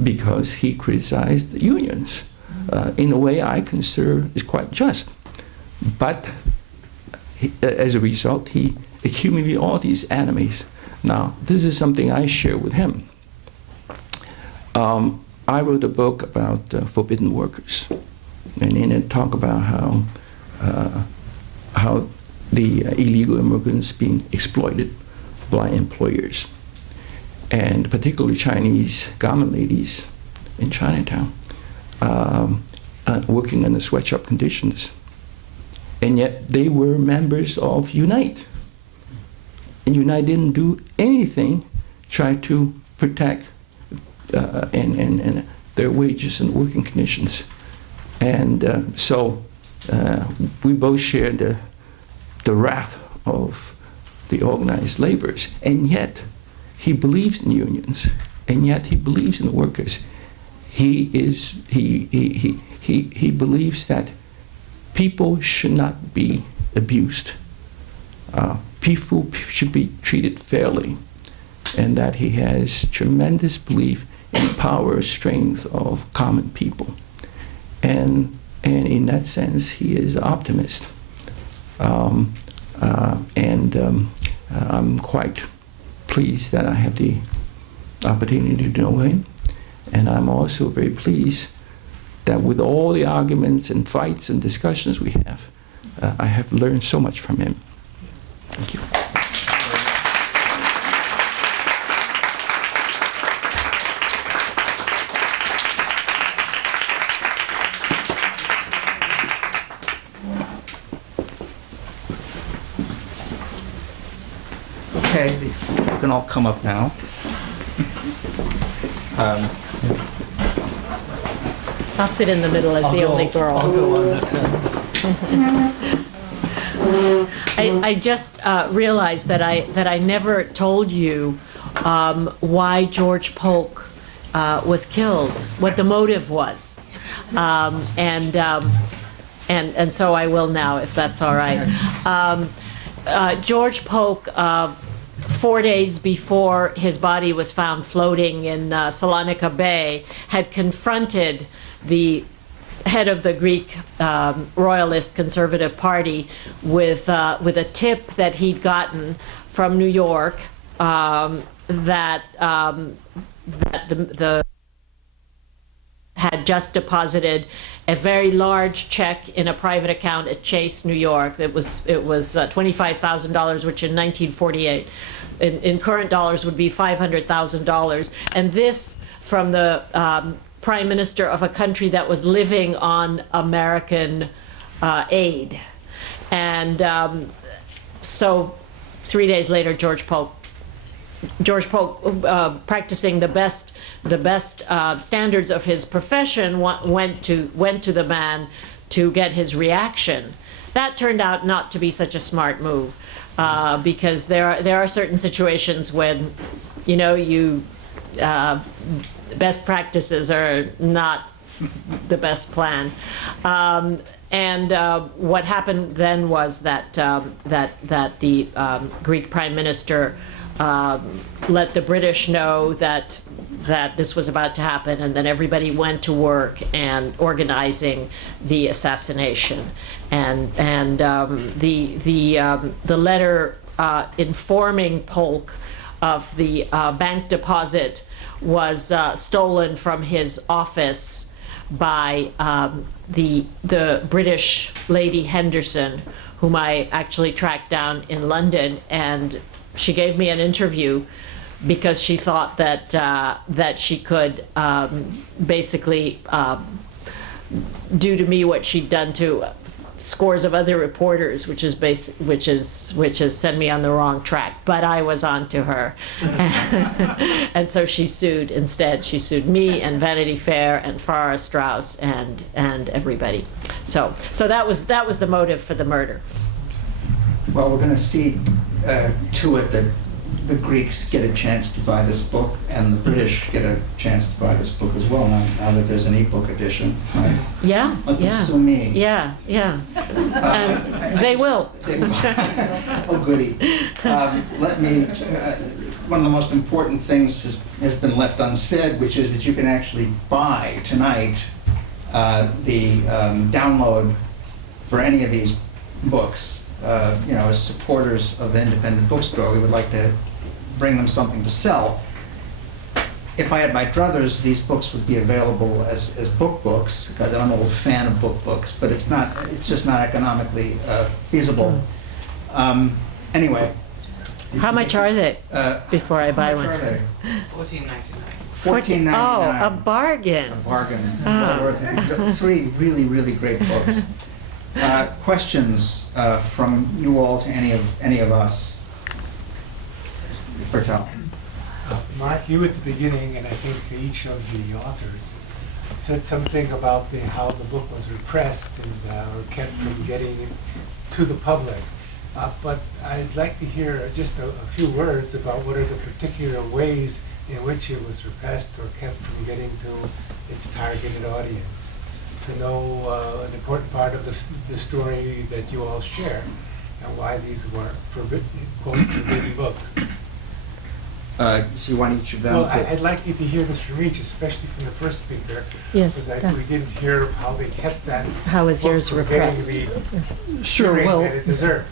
because he criticized the unions in a way I consider is quite just. But as a result, he accumulated all these enemies. Now, this is something I share with him. I wrote a book about forbidden workers, and in it talk about how the illegal immigrants being exploited by employers, and particularly Chinese garment ladies in Chinatown, working under sweatshop conditions. And yet they were members of Unite. And Unite didn't do anything, try to protect and their wages and working conditions. And so we both shared the wrath of the organized laborers. And yet he believes in unions, and yet he believes in the workers. He believes that people should not be abused. People should be treated fairly, and that he has tremendous belief in the power, strength of common people. And in that sense, he is an optimist. I'm quite pleased that I have the opportunity to know him. And I'm also very pleased that with all the arguments and fights and discussions we have, I have learned so much from him. Thank you. Okay, you can all come up now. I'll sit in the middle as the only girl. I'll go on this end. I just realized that I never told you why George Polk was killed, what the motive was, and so I will now, if that's all right. George Polk, 4 days before his body was found floating in Salonika Bay, had confronted the head of the Greek royalist conservative party with a tip that he'd gotten from New York that the had just deposited a very large check in a private account at Chase, New York. It was $25,000, which in 1948, in current dollars, would be $500,000. And this from the prime minister of a country that was living on American aid. And so 3 days later, George Polk, practicing the best standards of his profession, went to the man to get his reaction. That turned out not to be such a smart move, because there are certain situations when, best practices are not the best plan. And what happened then was that the Greek prime minister let the British know that this was about to happen, and then everybody went to work and organizing the assassination. And the letter informing Polk of the bank deposit was stolen from his office by the British Lady Henderson, whom I actually tracked down in London, and she gave me an interview because she thought that she could basically do to me what she'd done to scores of other reporters, which is send me on the wrong track. But I was on to her, and so she sued instead. She sued me and Vanity Fair and Farrar Straus and everybody. So that was the motive for the murder. Well, we're going to see to it that the Greeks get a chance to buy this book, and the British get a chance to buy this book as well, now that there's an e-book edition, right? Yeah, Let them yeah. sue me. Yeah, yeah. And they will. They will. Oh, goody. Let me, one of the most important things has been left unsaid, which is that you can actually buy tonight the download for any of these books. As supporters of the independent bookstore, we would like to bring them something to sell. If I had my druthers, these books would be available as book books, because I'm an old fan of book books, but it's just not economically feasible. Anyway. How much are they before I buy one? $14.99. $14.99. Oh, a bargain. A bargain. Oh. Well worth it. Three really, really great books. Questions from you all to any of us? Bertel. Mark, you at the beginning, and I think each of the authors, said something about how the book was repressed and or kept from getting to the public. But I'd like to hear just a few words about what are the particular ways in which it was repressed or kept from getting to its targeted audience. To know an important part of the story that you all share and why these were forbidden books. So you want each of them? Well, I'd like you to hear this from each, especially from the first speaker. Yes, Because we didn't hear how they kept that. How was book yours from getting repressed? the Sure, hearing well, that it deserved.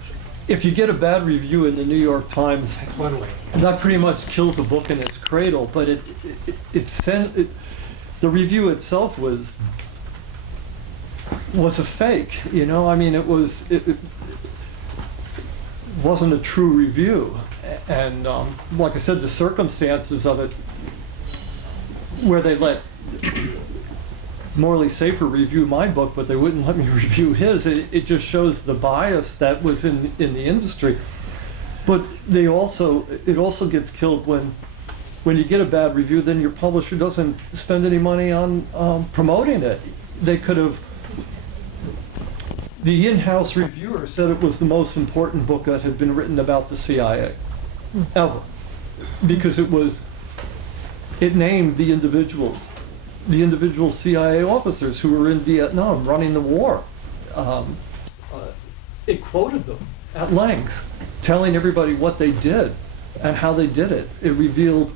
if you get a bad review in the New York Times, That's one way. that pretty much kills a book in its cradle, but the review itself was a fake, I mean, it wasn't a true review. And like I said, the circumstances of it, where they let Morley Safer review my book, but they wouldn't let me review his, it just shows the bias that was in the industry. But it also gets killed when you get a bad review, then your publisher doesn't spend any money on promoting it. They could have. The in-house reviewer said it was the most important book that had been written about the CIA ever, because it named the individual CIA officers who were in Vietnam running the war. It quoted them at length, telling everybody what they did and how they did it. It revealed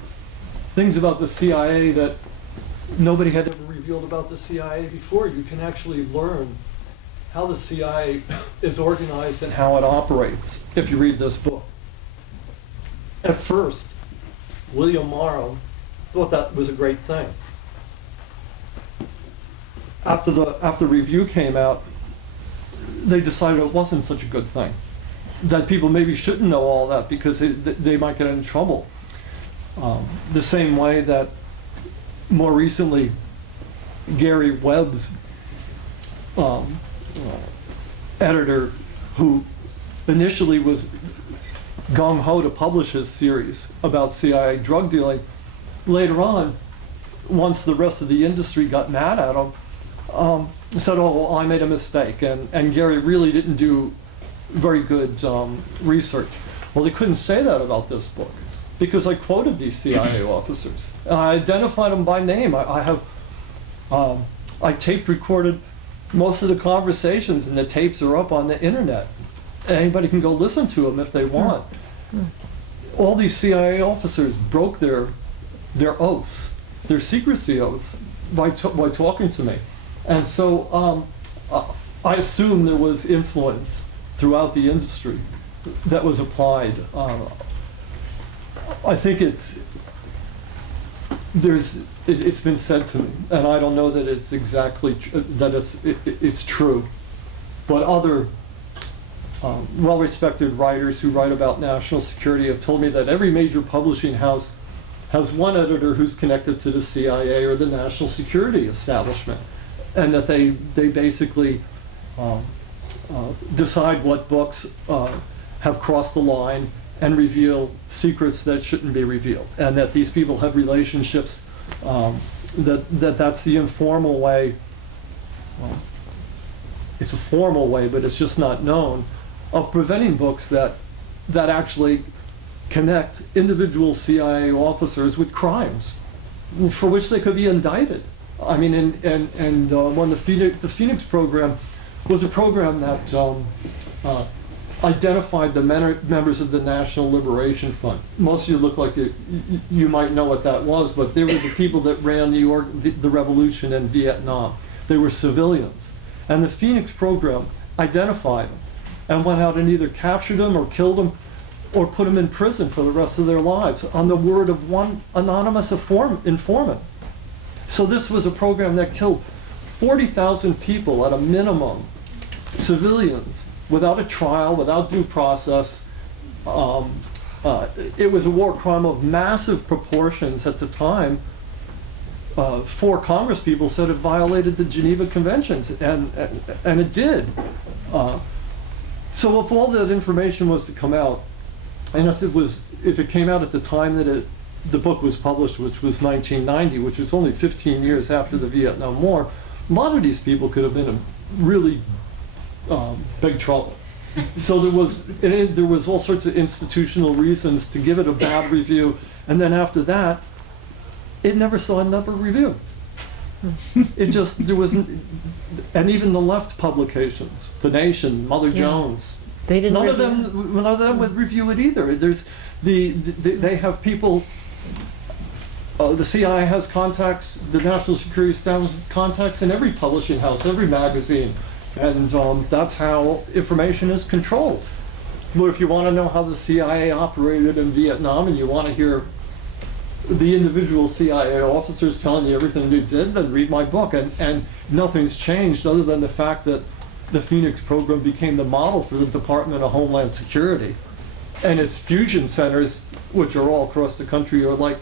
things about the CIA that nobody had ever revealed about the CIA before. You can actually learn how the CIA is organized and how it operates if you read this book. At first, William Morrow thought that was a great thing. After the review came out, they decided it wasn't such a good thing. That people maybe shouldn't know all that because they might get in trouble. The same way that more recently, Gary Webb's editor, who initially was gung-ho to publish his series about CIA drug dealing, later on, once the rest of the industry got mad at him, said, oh, well, I made a mistake, and Gary really didn't do very good research. Well, they couldn't say that about this book, because I quoted these CIA officers. I identified them by name. I tape recorded most of the conversations, and the tapes are up on the internet. Anybody can go listen to them if they want. All these CIA officers broke their oaths, their secrecy oaths, by talking to me. And so I assume there was influence throughout the industry that was applied. I think it's been said to me, and I don't know that it's exactly that it's true, but other well-respected writers who write about national security have told me that every major publishing house has one editor who's connected to the CIA or the national security establishment, and that they basically decide what books have crossed the line and reveal secrets that shouldn't be revealed, and that these people have relationships, that's the informal way, it's a formal way, but it's just not known, of preventing books that actually connect individual CIA officers with crimes for which they could be indicted. I mean, and when the Phoenix program was a program that identified the members of the National Liberation Front. Most of you look like you might know what that was, but they were the people that ran the revolution in Vietnam. They were civilians. And the Phoenix program identified them and went out and either captured them or killed them or put them in prison for the rest of their lives on the word of one anonymous informant. So this was a program that killed 40,000 people at a minimum, civilians, without a trial, without due process. It was a war crime of massive proportions at the time. 4 Congress people said it violated the Geneva Conventions, and it did. So if all that information was to come out, and if it came out at the time that the book was published, which was 1990, which was only 15 years after the Vietnam War, a lot of these people could have been in really big trouble. So there was all sorts of institutional reasons to give it a bad review, and then after that, it never saw another review. There wasn't, and even the left publications, The Nation, Mother Jones, They didn't none review. of them would review it either. They have people. The CIA has contacts. The National Security Establishment has contacts in every publishing house, every magazine, and that's how information is controlled. But if you want to know how the CIA operated in Vietnam, and you want to hear the individual CIA officers telling you everything they did, then read my book. And nothing's changed other than the fact that the Phoenix program became the model for the Department of Homeland Security. And its fusion centers, which are all across the country, are like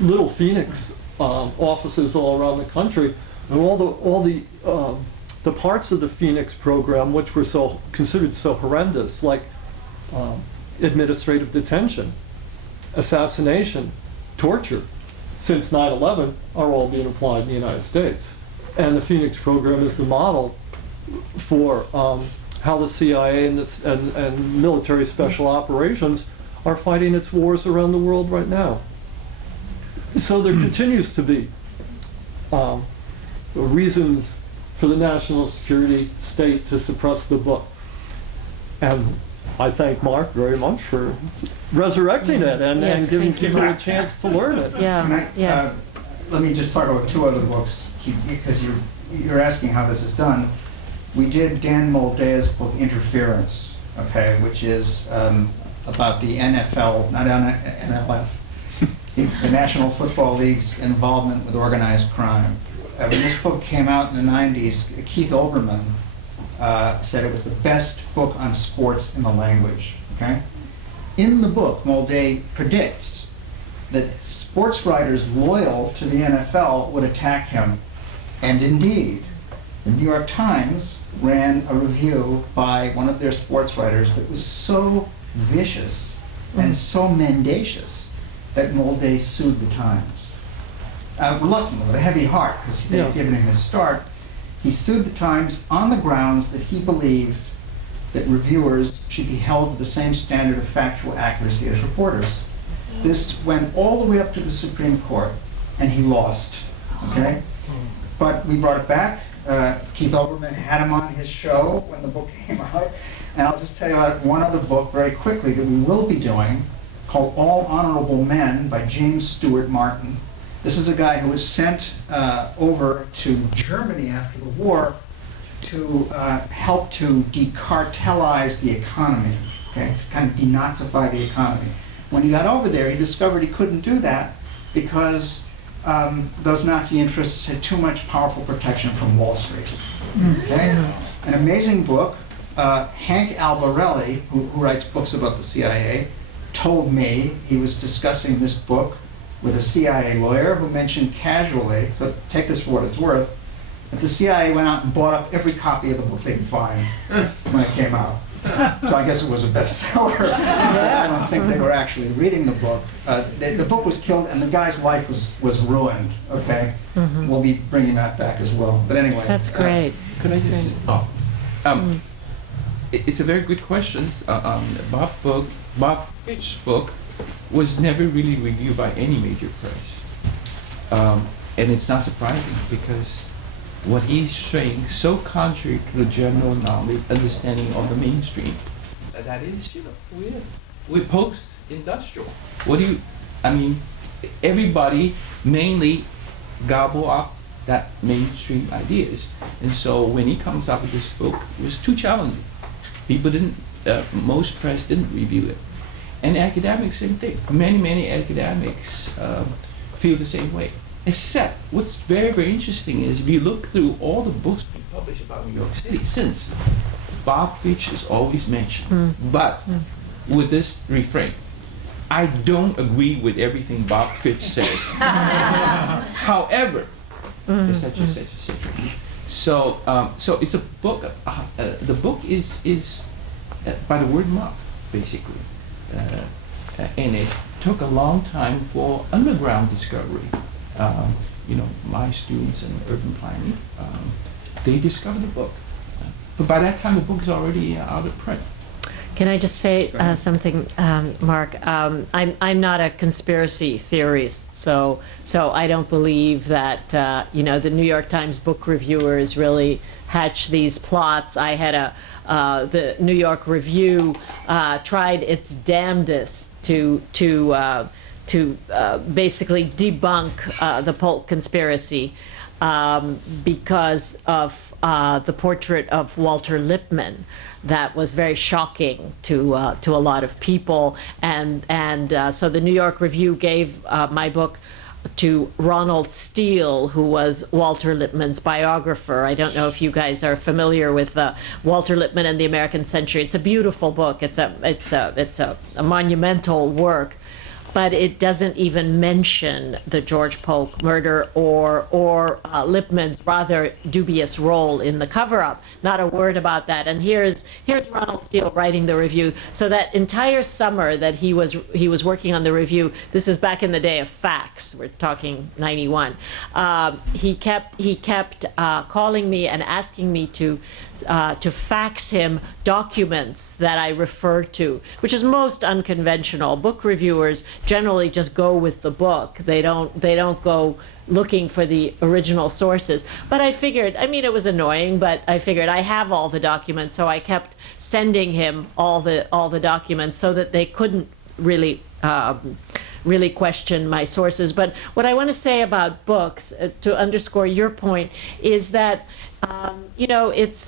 little Phoenix offices all around the country. And all the parts of the Phoenix program which were considered so horrendous, like administrative detention, assassination, torture, since 9/11, are all being applied in the United States. And the Phoenix program is the model for how the CIA and military special operations are fighting its wars around the world right now. So there continues to be reasons for the national security state to suppress the book. And I thank Mark very much for resurrecting it and giving people a chance to learn it. Let me just talk about 2 other books, because you're asking how this is done. We did Dan Moldea's book Interference, okay, which is about the NFL, not NLF, the National Football League's involvement with organized crime. When this book came out in the 90s, Keith Olbermann said it was the best book on sports in the language, okay? In the book, Moldea predicts that sports writers loyal to the NFL would attack him. And indeed, the New York Times ran a review by one of their sports writers that was so vicious and so mendacious that Moldea sued the Times. Reluctantly, with a heavy heart, because they had given him his start. He sued the Times on the grounds that he believed that reviewers should be held to the same standard of factual accuracy as reporters. This went all the way up to the Supreme Court, and he lost, okay? But we brought it back. Keith Olbermann had him on his show when the book came out. And I'll just tell you about one other book very quickly that we will be doing, called All Honorable Men by James Stewart Martin. This is a guy who was sent over to Germany after the war to help to decartelize the economy, okay, to kind of denazify the economy. When he got over there, he discovered he couldn't do that because those Nazi interests had too much powerful protection from Wall Street. Okay? An amazing book. Hank Albarelli, who writes books about the CIA, told me he was discussing this book with a CIA lawyer who mentioned casually, but take this for what it's worth, that the CIA went out and bought up every copy of the book they could find when it came out. So I guess it was a bestseller. But I don't think they were actually reading the book. The book was killed, and the guy's life was ruined. Okay, we'll be bringing that back as well. But anyway, That's great. Could I just? It's a very good question. Bob Fitch's book was never really reviewed by any major press, and it's not surprising because what he's saying so contrary to the general knowledge understanding of the mainstream. That is, we're post-industrial. Everybody mainly gobble up that mainstream ideas, and so when he comes up with this book, it was too challenging. People didn't, most press didn't review it. And academics, same thing. Many academics feel the same way. Except, what's very, very interesting is if you look through all the books being published about New York City since, Bob Fitch is always mentioned. But with this refrain, I don't agree with everything Bob Fitch says. However, etc., etc., etc. So it's a book. The book is by the word mouth, basically, and it took a long time for underground discovery. My students in urban planning, they discovered the book, but by that time the book is already out of print. Can I just say something, Mark? I'm not a conspiracy theorist, so I don't believe that the New York Times book reviewers really hatch these plots. I had the New York Review tried its damnedest to basically debunk the Polk Conspiracy because of the portrait of Walter Lippmann. That was very shocking to a lot of people, and so the New York Review gave my book to Ronald Steele, who was Walter Lippmann's biographer. I don't know if you guys are familiar with Walter Lippmann and the American Century. It's a beautiful book. It's a monumental work. But it doesn't even mention the George Polk murder or Lippmann's rather dubious role in the cover-up. Not a word about that. And here's Ronald Steele writing the review. So that entire summer that he was working on the review, this is back in the day of fax. We're talking 91. He kept calling me and asking me to fax him documents that I refer to, which is most unconventional. Book reviewers generally just go with the book. They don't go looking for the original sources. But I figured, it was annoying, but I figured I have all the documents, so I kept sending him all the documents so that they couldn't really question my sources. But what I want to say about books, to underscore your point, is that it's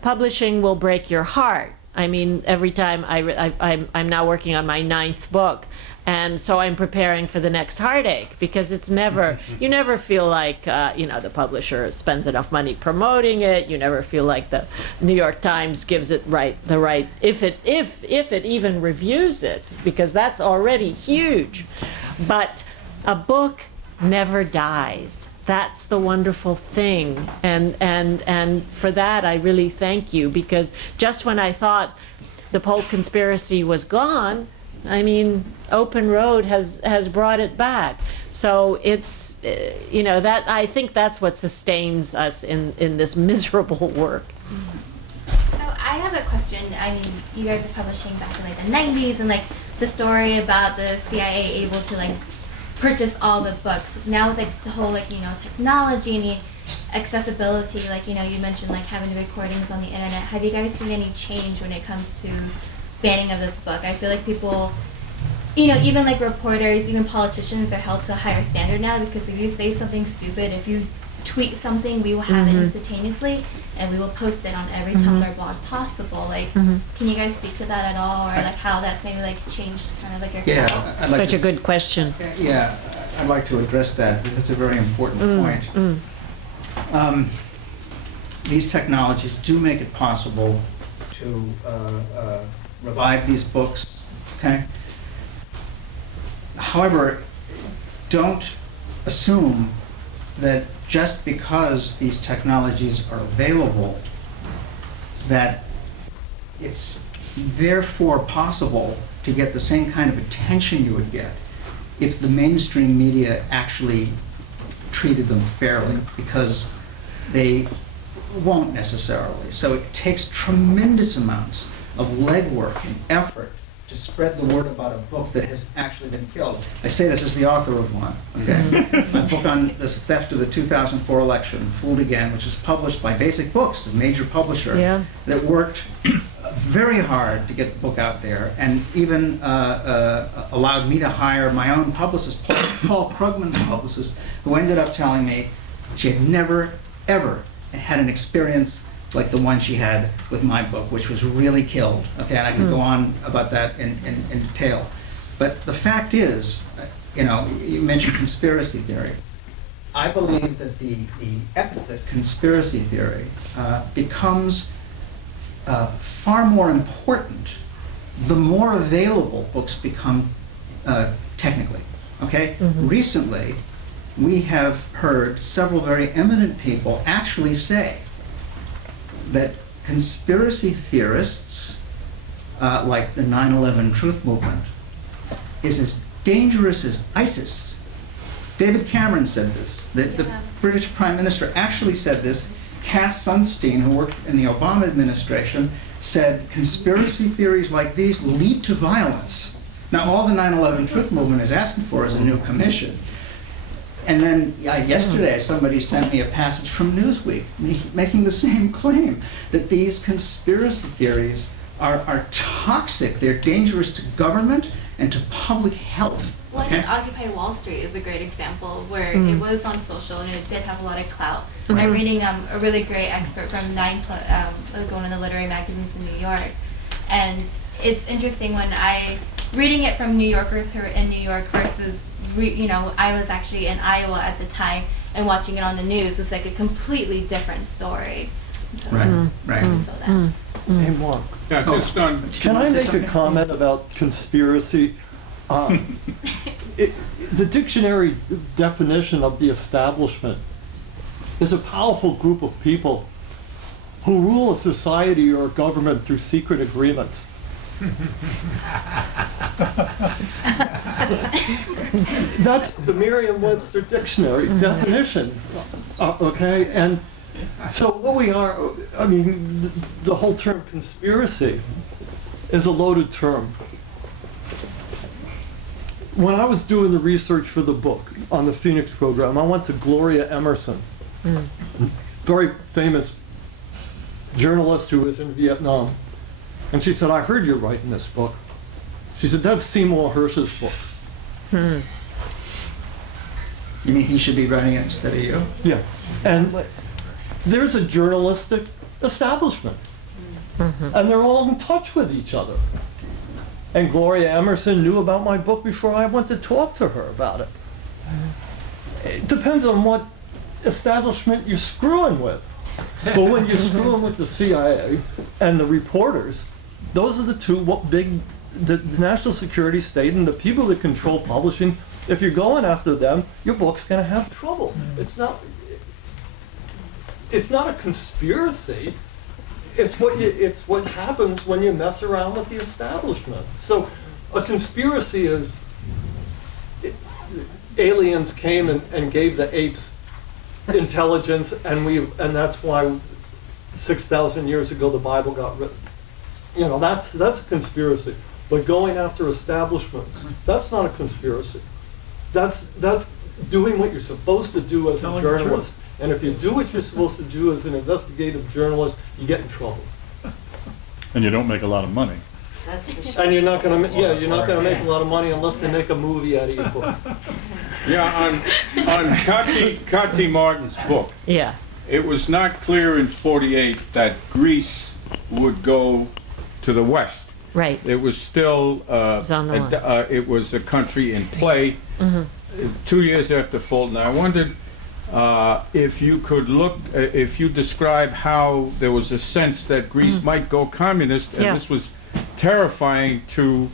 publishing will break your heart. Every time I'm now working on my 9th book, and so I'm preparing for the next heartache, because it's never, you never feel like the publisher spends enough money promoting it. You never feel like the New York Times gives it the right if it even reviews it, because that's already huge. But a book never dies. That's the wonderful thing, and for that I really thank you, because just when I thought the Polk Conspiracy was gone, Open Road has brought it back. So it's that I think that's what sustains us in this miserable work. So I have a question. You guys are publishing back in the 90s, and the story about the CIA able to purchase all the books. Now with the whole technology and the accessibility, you mentioned having the recordings on the internet. Have you guys seen any change when it comes to banning of this book? I feel like people, even reporters, even politicians are held to a higher standard now, because if you say something stupid, if you tweet something, we will have it instantaneously, and we will post it on every Tumblr blog possible. Can you guys speak to that at all, or how that's maybe changed kind of your yeah, style? Such a good question. Yeah, I'd like to address that, because it's a very important point. These technologies do make it possible to revive these books, okay? However, don't assume that just because these technologies are available, that it's therefore possible to get the same kind of attention you would get if the mainstream media actually treated them fairly, because they won't necessarily. So it takes tremendous amounts of legwork and effort to spread the word about a book that has actually been killed. I say this as the author of one, okay? My book on the theft of the 2004 election, Fooled Again, which is published by Basic Books, a major publisher, that worked very hard to get the book out there, and even allowed me to hire my own publicist, Paul Krugman's publicist, who ended up telling me she had never, ever had an experience like the one she had with my book, which was really killed. Okay, and I could go on about that in detail. But the fact is, you mentioned conspiracy theory. I believe that the epithet conspiracy theory becomes far more important the more available books become technically. Okay? Recently, we have heard several very eminent people actually say that conspiracy theorists, like the 9/11 Truth Movement, is as dangerous as ISIS. David Cameron said this. The British Prime Minister actually said this. Cass Sunstein, who worked in the Obama administration, said conspiracy theories like these lead to violence. Now, all the 9/11 Truth Movement is asking for is a new commission. And then yesterday, somebody sent me a passage from Newsweek making the same claim, that these conspiracy theories are toxic. They're dangerous to government and to public health. Well, I think Occupy Wall Street is a great example where it was on social and it did have a lot of clout. I'm reading a really great excerpt from one of the literary magazines in New York, and it's interesting when reading it from New Yorkers who are in New York versus I was actually in Iowa at the time, and watching it on the news was like a completely different story. So, Right. Hey, Mark. Yeah, just on. Can I make a comment about conspiracy? The dictionary definition of the establishment is a powerful group of people who rule a society or a government through secret agreements. That's the Merriam-Webster dictionary definition, okay? And so what we are, the whole term conspiracy is a loaded term. When I was doing the research for the book on the Phoenix program, I went to Gloria Emerson, very famous journalist who was in Vietnam. And she said, I heard you're writing this book. She said, that's Seymour Hersh's book. You mean he should be writing it instead of you? Yeah. And there's a journalistic establishment. And they're all in touch with each other. And Gloria Emerson knew about my book before I went to talk to her about it. It depends on what establishment you're screwing with. But when you're screwing with the CIA and the reporters, those are the two big, the national security state and the people that control publishing. If you're going after them, your book's going to have trouble. It's not a conspiracy. It's what happens when you mess around with the establishment. So a conspiracy is aliens came and gave the apes intelligence, and that's why 6,000 years ago the Bible got written. That's a conspiracy. But going after establishments, that's not a conspiracy. That's doing what you're supposed to do as a journalist. And if you do what you're supposed to do as an investigative journalist, you get in trouble. And you don't make a lot of money. And you're not going to make a lot of money unless they make a movie out of your book. Yeah, on Kati Marton's book. Yeah. It was not clear in '48 that Greece would go to the west. Right. It was still was on the line. it was a country in play. 2 years after Fulton. I wondered if you could if you describe how there was a sense that Greece might go communist, and Yeah. this was terrifying to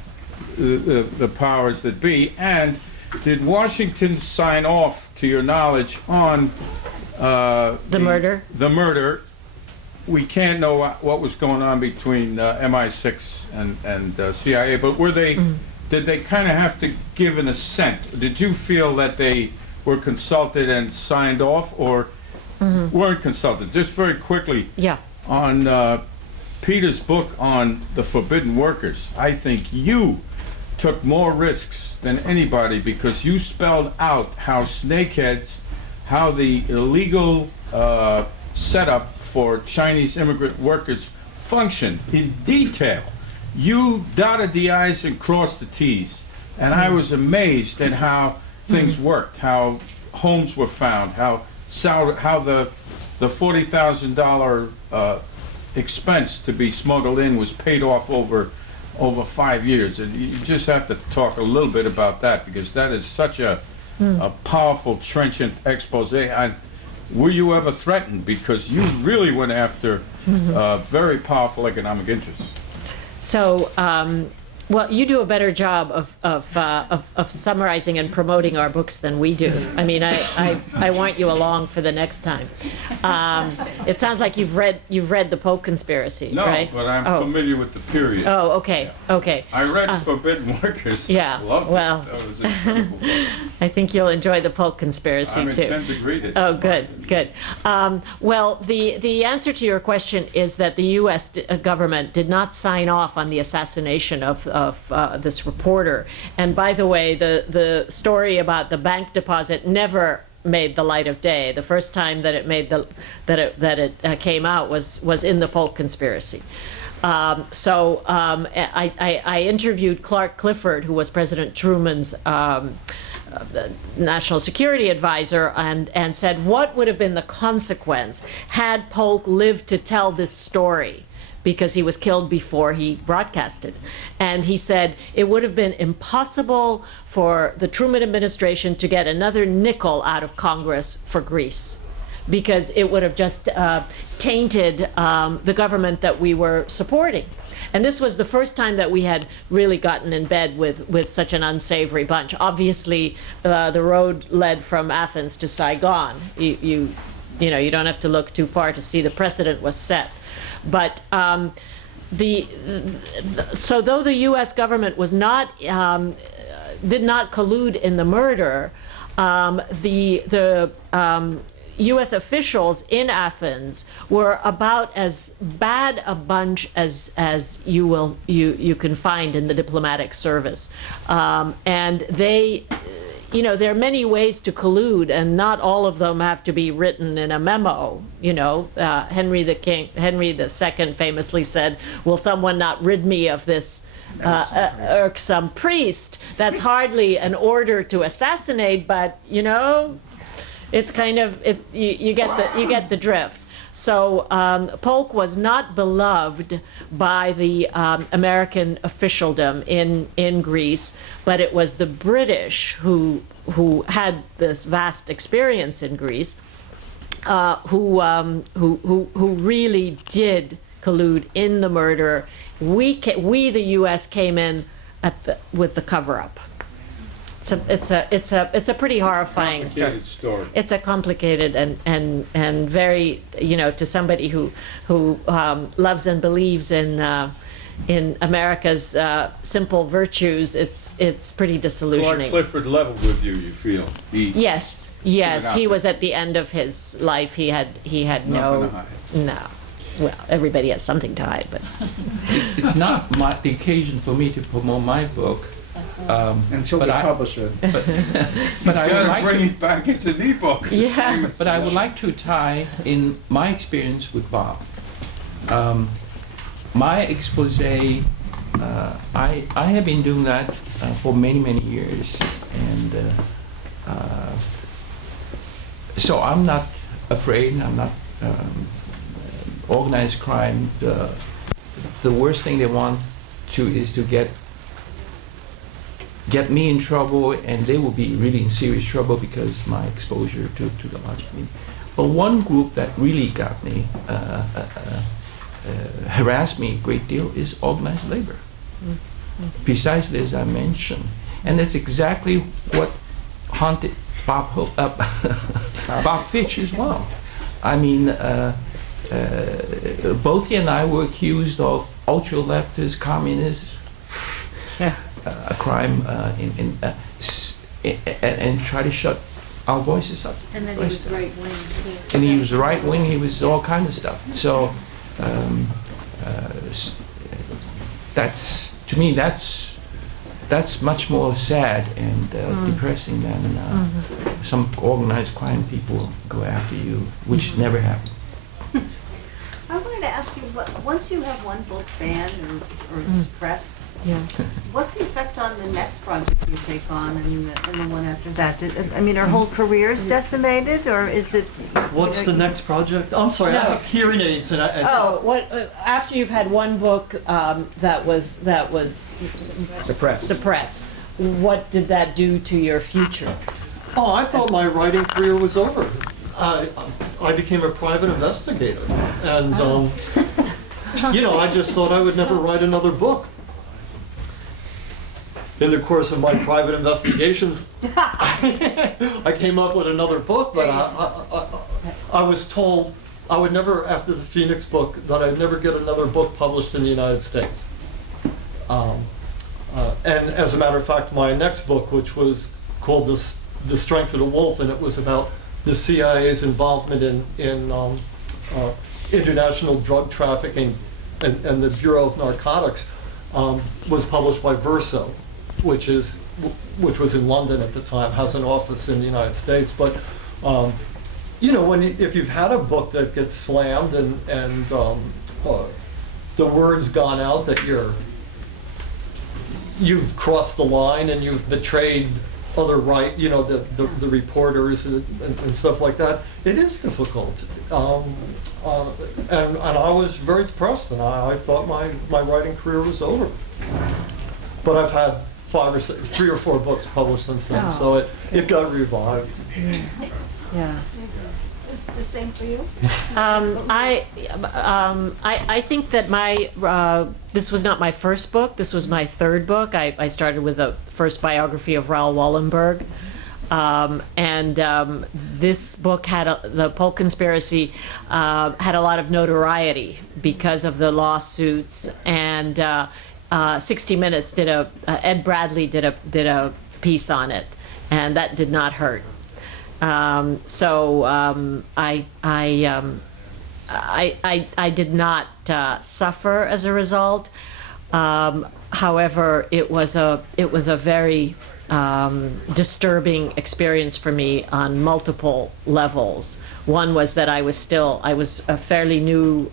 the powers that be. And did Washington sign off, to your knowledge, on The murder? The murder. We can't know what was going on between MI6 and CIA, but were they? Did they kind of have to give an assent? Did you feel that they were consulted and signed off, or weren't consulted? Just very quickly, Yeah. on Peter's book on the forbidden workers, I think you took more risks than anybody, because you spelled out how snakeheads, how the illegal setup for Chinese immigrant workers functioned in detail. You dotted the I's and crossed the T's, and I was amazed at how things worked, how homes were found, how the $40,000 expense to be smuggled in was paid off over 5 years. And you just have to talk a little bit about that, because that is such a powerful, trenchant expose. And were you ever threatened? Because you really went after very powerful economic interests. So, well, you do a better job of summarizing and promoting our books than we do. I mean, I want you along for the next time. It sounds like you've read the Polk Conspiracy, No, right? but I'm familiar with the period. Oh, okay, okay. I read Forbidden Workers. Yeah, Loved well, it. That was an incredible book. I think you'll enjoy the Polk Conspiracy I too. intend to read it. Oh, good, good. Well, the answer to your question is that the U.S. government did not sign off on the assassination of this reporter. And by the way, the story about the bank deposit never made the light of day. The first time that it made it came out was in the Polk Conspiracy. I interviewed Clark Clifford, who was President Truman's national security advisor, and said, what would have been the consequence had Polk lived to tell this story? Because he was killed before he broadcasted. And he said it would have been impossible for the Truman administration to get another nickel out of Congress for Greece, because it would have just tainted the government that we were supporting. And this was the first time that we had really gotten in bed with such an unsavory bunch. Obviously, the road led from Athens to Saigon. You don't have to look too far to see the precedent was set. But so though the U.S. government was did not collude in the murder, the U.S. officials in Athens were about as bad a bunch as you can find in the diplomatic service, and they. There are many ways to collude, and not all of them have to be written in a memo. Henry II famously said, "Will someone not rid me of this irksome priest?" That's hardly an order to assassinate, but it's kind of you get the drift. So Polk was not beloved by the American officialdom in Greece, but it was the British who had this vast experience in Greece, who really did collude in the murder. We the U.S. came in with the cover-up. It's a pretty horrifying story. It's a complicated and very, to somebody who loves and believes in America's simple virtues, it's pretty disillusioning. Clark Clifford leveled with you, you feel? Yes, he was at the end of his life. He had Nothing to hide. no. Well, everybody has something to hide, but It's not the occasion for me to promote my book. Until we publish it. But I would Gotta like bring to, it back as an ebook. Yeah. but I would like to tie in my experience with Bob. My expose, I have been doing that for many years, and so I'm not afraid. I'm not organized crime. The worst thing they want is to get get me in trouble, and they will be really in serious trouble because my exposure to the large community. But one group that really got me, harassed me a great deal, is organized labor. Precisely as I mentioned. And that's exactly what haunted Bob Fitch as well. I mean, both he and I were accused of ultra-leftist communist, a crime, and try to shut our voices up. And then he was right-wing. And he was right-wing, he was all kinds of stuff. So that's, to me, that's much more sad and depressing than some organized crime people go after you, which never happened. I wanted to ask you, once you have one book banned or suppressed, what's the effect on the next project you take on and the one after that? I mean, are whole careers decimated, or is it? What's the next project? I'm sorry, I have hearing aids, and After you've had one book that was suppressed, what did that do to your future? Oh, I thought my writing career was over. I became a private investigator, and I just thought I would never write another book. In the course of my private investigations, I came up with another book, but I was told I would never, after the Phoenix book, that I'd never get another book published in the United States. And as a matter of fact, my next book, which was called The Strength of the Wolf, and it was about the CIA's involvement in international drug trafficking and the Bureau of Narcotics, was published by Verso, which was in London at the time, has an office in the United States. But if you've had a book that gets slammed and the word's gone out that you've crossed the line and you've betrayed other the reporters and stuff like that, it is difficult. And I was very depressed, and I thought my writing career was over. But I've had 3 or 4 books published since then, so it got revived. Yeah. Is the same for you? I think that this was not my first book. This was my 3rd book. I started with the first biography of Raoul Wallenberg. This book the Polk Conspiracy had a lot of notoriety because of the lawsuits, and 60 Minutes Ed Bradley did a piece on it, and that did not hurt. I did not suffer as a result. However, it was a very disturbing experience for me on multiple levels. One was that I was a fairly new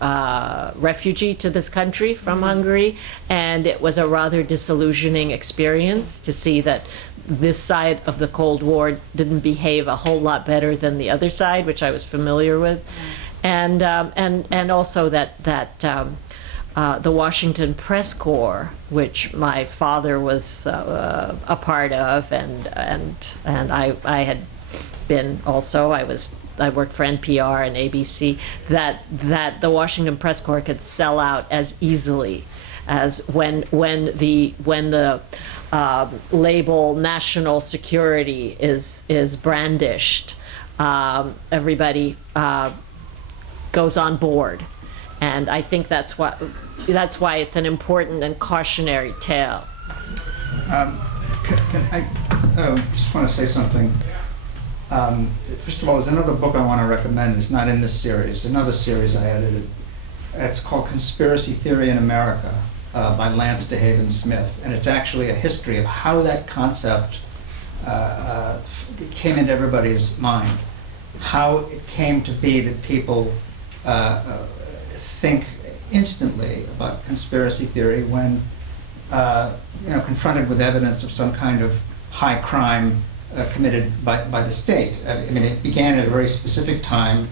refugee to this country from Hungary, and it was a rather disillusioning experience to see that this side of the Cold War didn't behave a whole lot better than the other side, which I was familiar with, and also that the Washington Press Corps, which my father was a part of, and I had been also. I worked for NPR and ABC. That the Washington Press Corps could sell out as easily as when the label national security is brandished, everybody goes on board, and I think that's why it's an important and cautionary tale. I just want to say something. First of all, there's another book I want to recommend. It's not in this series. Another series I edited. It's called Conspiracy Theory in America by Lance DeHaven Smith, and it's actually a history of how that concept came into everybody's mind, how it came to be that people think instantly about conspiracy theory when confronted with evidence of some kind of high crime committed by the state. I mean, it began at a very specific time,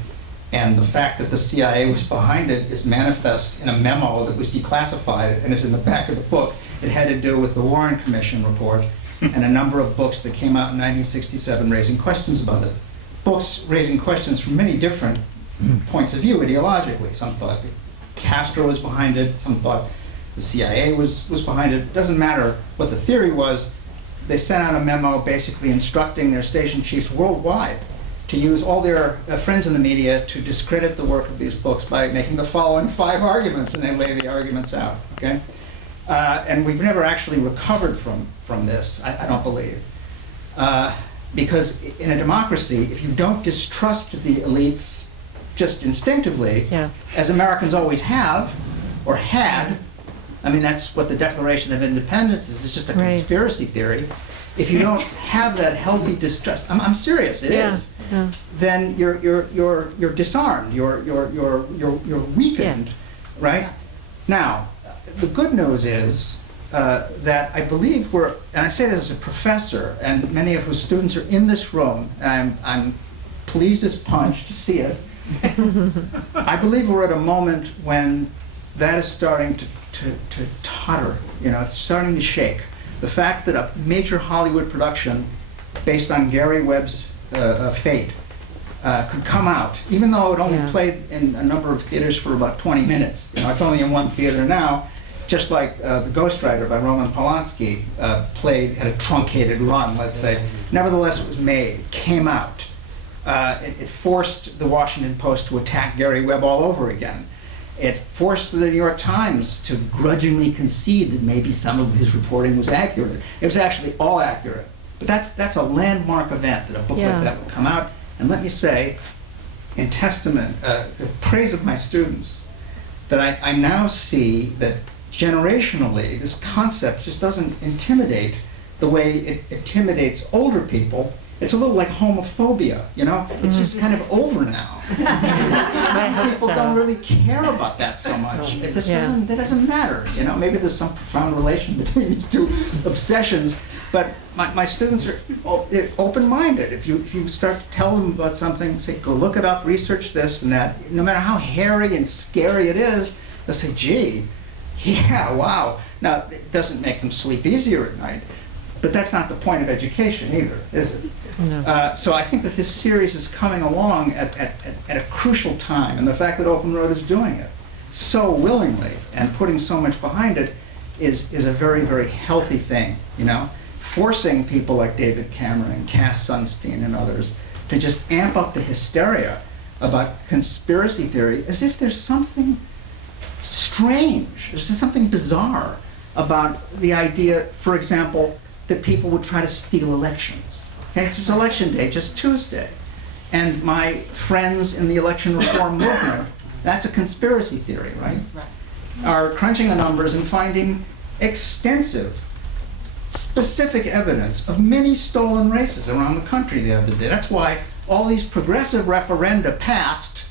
and the fact that the CIA was behind it is manifest in a memo that was declassified and is in the back of the book. It had to do with the Warren Commission report, and a number of books that came out in 1967 raising questions about it. Books raising questions from many different points of view ideologically. Some thought that Castro was behind it, some thought the CIA was behind it. It doesn't matter what the theory was. They sent out a memo basically instructing their station chiefs worldwide to use all their friends in the media to discredit the work of these books by making the following 5 arguments, and they lay the arguments out, okay? And we've never actually recovered from this, I don't believe. Because in a democracy, if you don't distrust the elites just instinctively, as Americans always have, or had, I mean, that's what the Declaration of Independence is. It's just a conspiracy theory. If you don't have that healthy distrust, I'm serious, it is. Yeah. Then you're disarmed. You're weakened, right? Yeah. Now, the good news is that I believe and I say this as a professor, and many of whose students are in this room, and I'm pleased as punch to see it. I believe we're at a moment when that is starting to totter. You know, it's starting to shake. The fact that a major Hollywood production based on Gary Webb's fate could come out, even though it only played in a number of theaters for about 20 minutes. You know, it's only in one theater now, just like The Ghostwriter by Roman Polanski had a truncated run, let's say. Nevertheless, it was made, it came out. It forced the Washington Post to attack Gary Webb all over again. It forced the New York Times to grudgingly concede that maybe some of his reporting was accurate. It was actually all accurate. But that's a landmark event, that a book like that would come out. And let me say, in testament, praise of my students, that I now see that generationally, this concept just doesn't intimidate the way it intimidates older people. It's a little like homophobia, you know? It's just kind of over now. People don't really care about that so much. It doesn't matter, you know? Maybe there's some profound relation between these two obsessions, but my students are open-minded. If you start to tell them about something, say, go look it up, research this and that, no matter how hairy and scary it is, they'll say, gee, yeah, wow. Now, it doesn't make them sleep easier at night, but that's not the point of education either, is it? No. So I think that this series is coming along at a crucial time, and the fact that Open Road is doing it so willingly and putting so much behind it is a very, very healthy thing, you know? Forcing people like David Cameron, Cass Sunstein, and others to just amp up the hysteria about conspiracy theory as if there's something strange, there's something bizarre about the idea, for example, that people would try to steal elections. Okay, so it's election day, just Tuesday. And my friends in the election reform movement, that's a conspiracy theory, right? Are crunching the numbers and finding extensive, specific evidence of many stolen races around the country the other day. That's why all these progressive referenda passed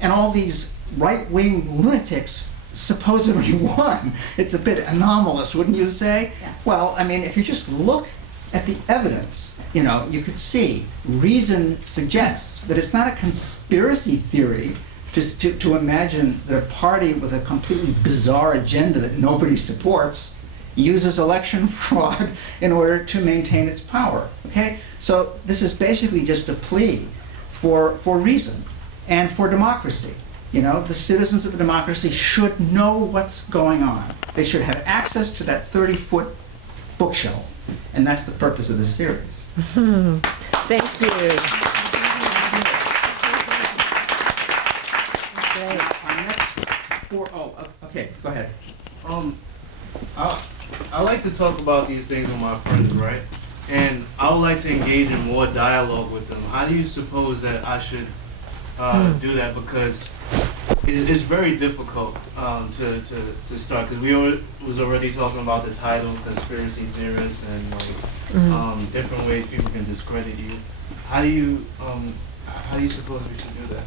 and all these right-wing lunatics supposedly won. It's a bit anomalous, wouldn't you say? Yeah. Well, I mean, if you just look at the evidence, you know, you could see reason suggests that it's not a conspiracy theory just to imagine that a party with a completely bizarre agenda that nobody supports uses election fraud in order to maintain its power, okay? So this is basically just a plea for reason and for democracy. You know, the citizens of a democracy should know what's going on. They should have access to that 30-foot bookshelf, and that's the purpose of this series. Thank you. Okay, go ahead. I like to talk about these things with my friends, right? And I would like to engage in more dialogue with them. How do you suppose that I should do that? Because it's very difficult to start. Because we was already talking about the title, conspiracy theorists, and like different ways people can discredit you. How do you suppose we should do that?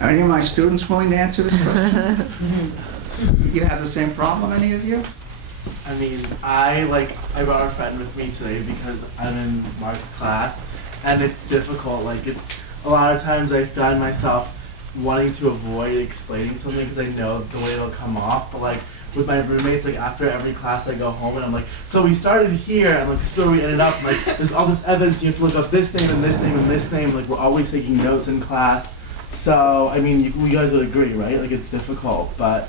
Are any of my students willing to answer this question? You have the same problem, any of you? I mean, I brought a friend with me today because I'm in Mark's class, and it's difficult. Like, it's a lot of times I find myself wanting to avoid explaining something because I know the way it'll come off. But like with my roommates, like after every class I go home and I'm like, so we started here and like this is where we ended up. And, like there's all this evidence, you have to look up this name and this name and this name. Like we're always taking notes in class. So I mean, you guys would agree, right? Like it's difficult, but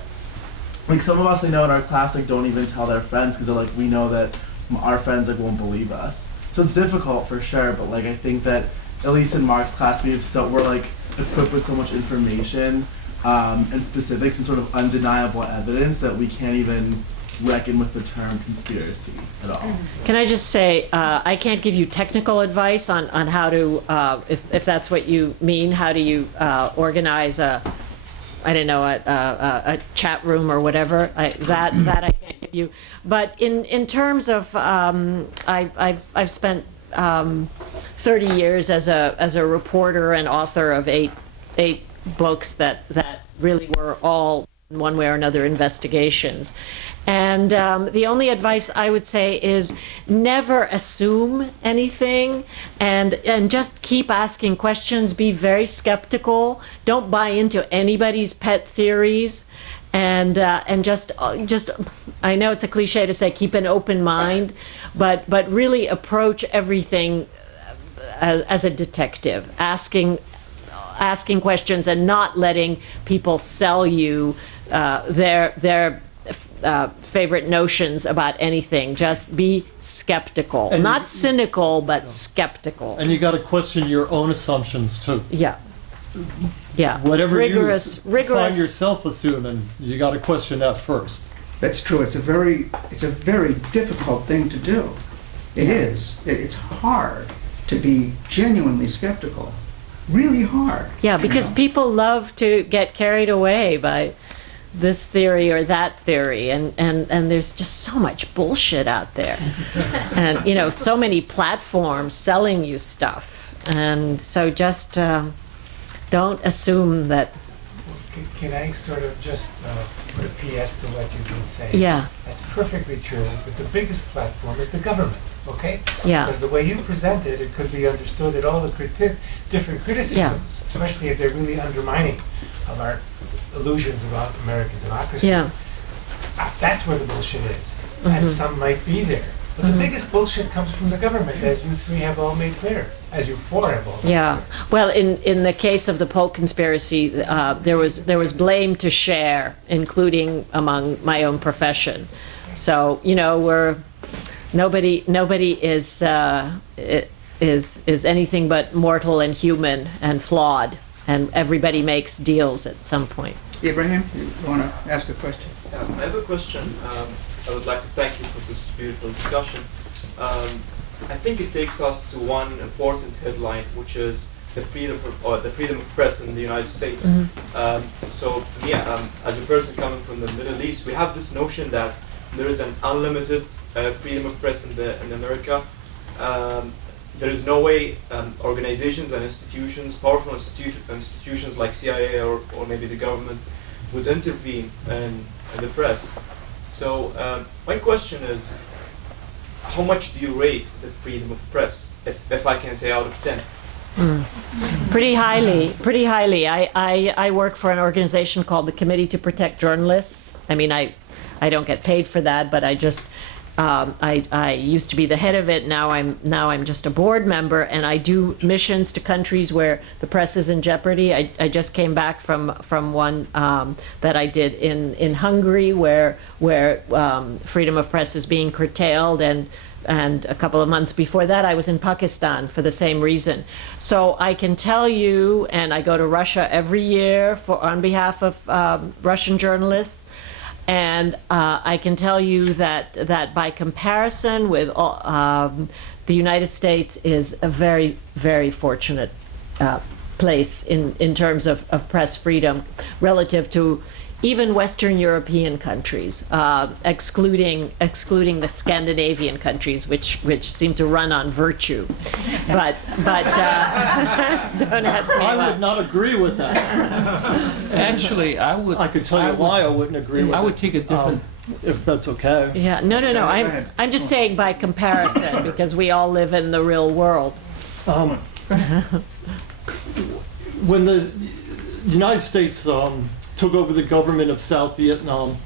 like some of us I know in our class like don't even tell their friends because they're like, we know that our friends like won't believe us. So it's difficult for sure, but like I think that at least in Mark's class we're like equipped with so much information and specifics and sort of undeniable evidence that we can't even reckon with the term conspiracy at all. Can I just say, I can't give you technical advice on how to, if that's what you mean, how do you organize a chat room or whatever. That I can't give you. But in terms of, I've spent 30 years as a reporter and author of eight books that really were all in one way or another investigations. And the only advice I would say is never assume anything and just keep asking questions. Be very skeptical. Don't buy into anybody's pet theories. And just I know it's a cliche to say keep an open mind, but really approach everything as a detective, asking questions and not letting people sell you their favorite notions about anything. Just be skeptical, And not cynical, but skeptical. And you got to question your own assumptions too. Yeah. Whatever rigorous. you find yourself assuming, you got to question that first. That's true. It's a very difficult thing to do. It is. It's hard to be genuinely skeptical. Really hard. Yeah, because people love to get carried away by this theory or that theory, and there's just so much bullshit out there. And, so many platforms selling you stuff. And so just don't assume that. Can I sort of just put a PS to what you've been saying? Yeah. That's perfectly true, but the biggest platform is the government, okay? Yeah. Because the way you present it, it could be understood that all the different criticisms, especially if they're really undermining of our illusions about American democracy, that's where the bullshit is. And some might be there. But the biggest bullshit comes from the government, as you three have all made clear, as you four have all made clear. Well, in the case of the Polk Conspiracy, there was blame to share, including among my own profession. So nobody is anything but mortal and human and flawed, and everybody makes deals at some point. Ibrahim, you want to ask a question? Yeah, I have a question. I would like to thank you for this beautiful discussion. I think it takes us to one important headline, which is the freedom of press in the United States. As a person coming from the Middle East, we have this notion that there is an unlimited freedom of press in America. There is no way organizations and institutions, powerful institutions like CIA or maybe the government, would intervene in the press. So my question is, how much do you rate the freedom of press, if I can say out of 10? Pretty highly. I work for an organization called the Committee to Protect Journalists. I mean, I don't get paid for that, but I just I used to be the head of it. Now I'm just a board member, and I do missions to countries where the press is in jeopardy. I just came back from one that I did in Hungary, where freedom of press is being curtailed, and a couple of months before that, I was in Pakistan for the same reason. So I can tell you, and I go to Russia every year on behalf of Russian journalists. And I can tell you that by comparison with the United States is a very, very fortunate place in terms of press freedom relative to even Western European countries, excluding the Scandinavian countries, which seem to run on virtue. But don't ask me. I would not agree with that. Actually, I could tell you why I wouldn't agree with it. I would take a different. If that's okay. Yeah, no. I'm just saying by comparison, because we all live in the real world. When the United States took over the government of South Vietnam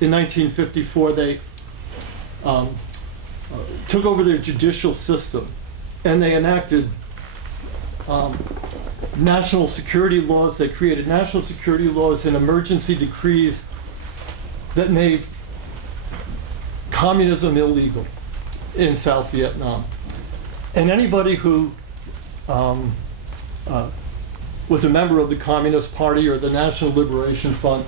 in 1954. They took over their judicial system, and they enacted national security laws. They created national security laws and emergency decrees that made communism illegal in South Vietnam. And anybody who was a member of the Communist Party or the National Liberation Front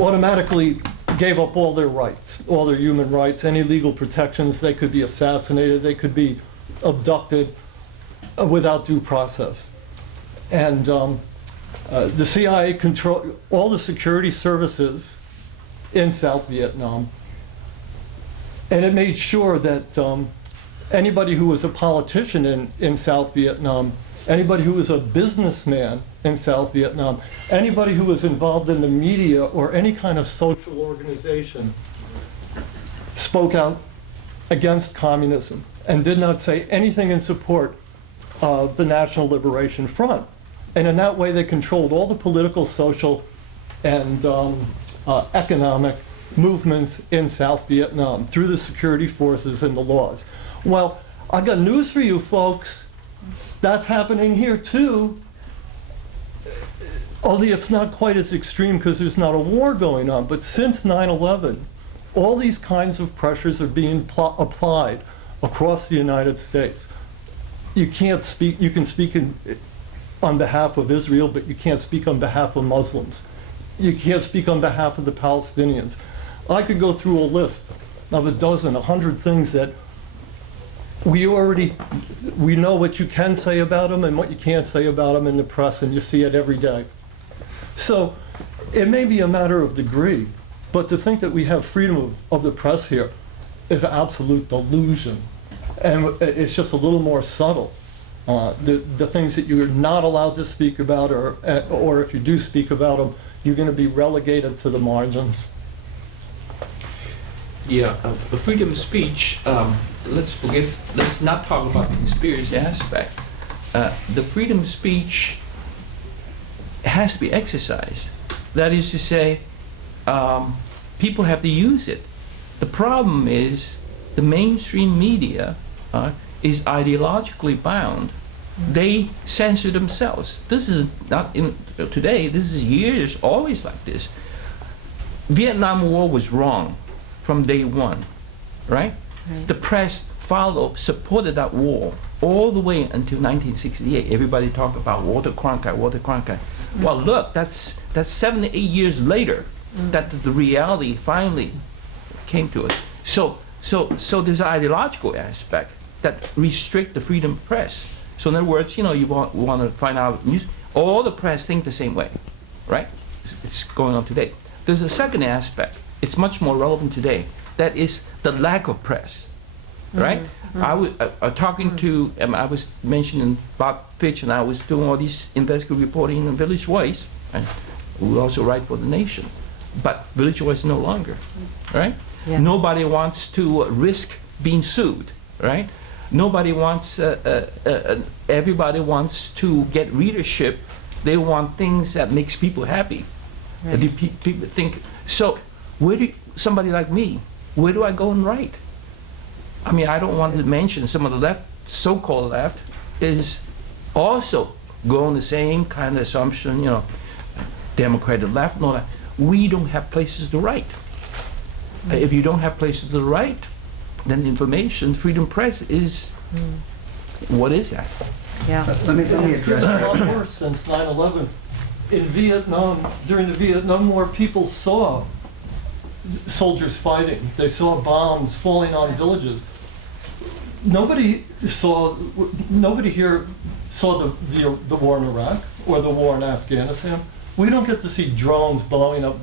automatically gave up all their rights, all their human rights, any legal protections. They could be assassinated, they could be abducted without due process. And the CIA controlled all the security services in South Vietnam, and it made sure that anybody who was a politician in South Vietnam, anybody who was a businessman in South Vietnam, anybody who was involved in the media or any kind of social organization spoke out against communism and did not say anything in support of the National Liberation Front. And in that way, they controlled all the political, social, and economic movements in South Vietnam through the security forces and the laws. Well, I got news for you folks. That's happening here too. Only it's not quite as extreme because there's not a war going on. But since 9/11, all these kinds of pressures are being applied across the United States. You can't speak, you can speak on behalf of Israel, but you can't speak on behalf of Muslims. You can't speak on behalf of the Palestinians. I could go through a list of 100 things that we know what you can say about them and what you can't say about them in the press, and you see it every day. So it may be a matter of degree, but to think that we have freedom of the press here is an absolute delusion. And it's just a little more subtle. The things that you're not allowed to speak about, or if you do speak about them, you're going to be relegated to the margins. Yeah, the freedom of speech, let's not talk about the conspiracy aspect. The freedom of speech has to be exercised. That is to say, people have to use it. The problem is the mainstream media is ideologically bound. They censor themselves. This is not today, this is years, always like this. Vietnam War was wrong from day one, right? The press supported that war all the way until 1968. Everybody talked about Walter Cronkite. Well, look, that's 7 to 8 years later that the reality finally came to it. So there's an ideological aspect that restrict the freedom of press. So in other words, you want to find out news. All the press think the same way, right? It's going on today. There's a second aspect. It's much more relevant today. That is the lack of press, right? I was talking to, I was mentioning Bob Fitch, and I was doing all these investigative reporting in Village Voice, and we also write for the Nation. But Village Voice no longer, right? Yeah. Nobody wants to risk being sued, right? Nobody wants, everybody wants to get readership. They want things that makes people happy. Right. People think, so somebody like me, where do I go and write? I mean, I don't want to mention some of the left, so-called left, is also going the same kind of assumption, Democratic left, no, we don't have places to write. If you don't have places to write, then information, freedom press is, what is that? Yeah. Let me address that. It's gotten worse since 9/11. In Vietnam, during the Vietnam War, people saw soldiers fighting. They saw bombs falling on villages. Nobody here saw the war in Iraq or the war in Afghanistan. We don't get to see drones blowing up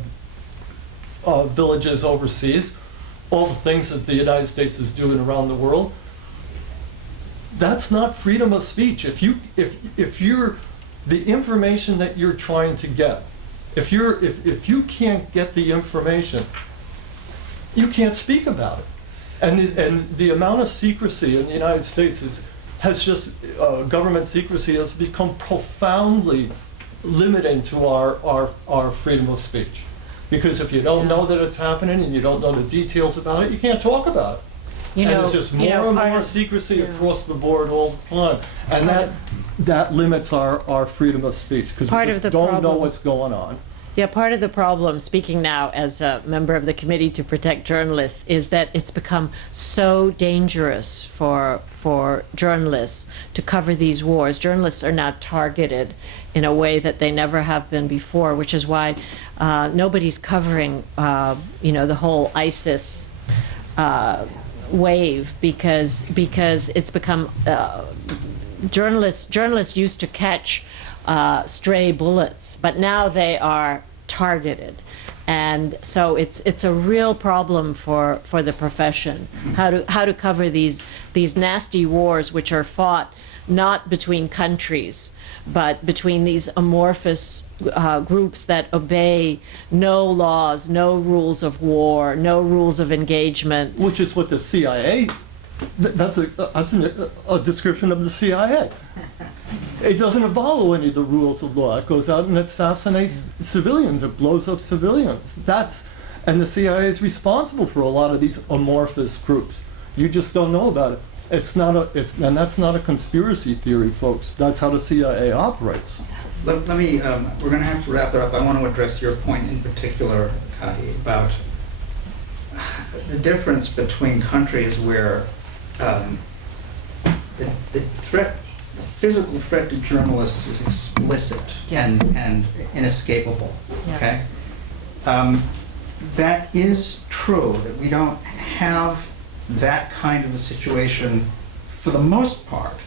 villages overseas. All the things that the United States is doing around the world. That's not freedom of speech. If you're the information that you're trying to get, if you can't get the information, you can't speak about it. And the amount of secrecy in the United States government secrecy has become profoundly limiting to our freedom of speech. Because if you don't know that it's happening and you don't know the details about it, you can't talk about it. You know, and it's just more and more secrecy across the board all the time. And that limits our freedom of speech because we just don't know what's going on. Yeah, part of the problem, speaking now as a member of the Committee to Protect Journalists, is that it's become so dangerous for journalists to cover these wars. Journalists are now targeted in a way that they never have been before, which is why nobody's covering, the whole ISIS wave because it's become journalists used to catch stray bullets, but now they are targeted, and so it's a real problem for the profession how to cover these nasty wars which are fought not between countries but between these amorphous groups that obey no laws, no rules of war, no rules of engagement. Which is what the CIA, that's a description of the CIA. It doesn't follow any of the rules of law. It goes out and assassinates civilians. It blows up civilians. And the CIA is responsible for a lot of these amorphous groups. You just don't know about it. And that's not a conspiracy theory, folks. That's how the CIA operates. Let me, we're going to have to wrap it up. I want to address your point in particular, Kati, about the difference between countries where the physical threat to journalists is explicit and inescapable. Okay, that is true. That we don't have that kind of a situation for the most part.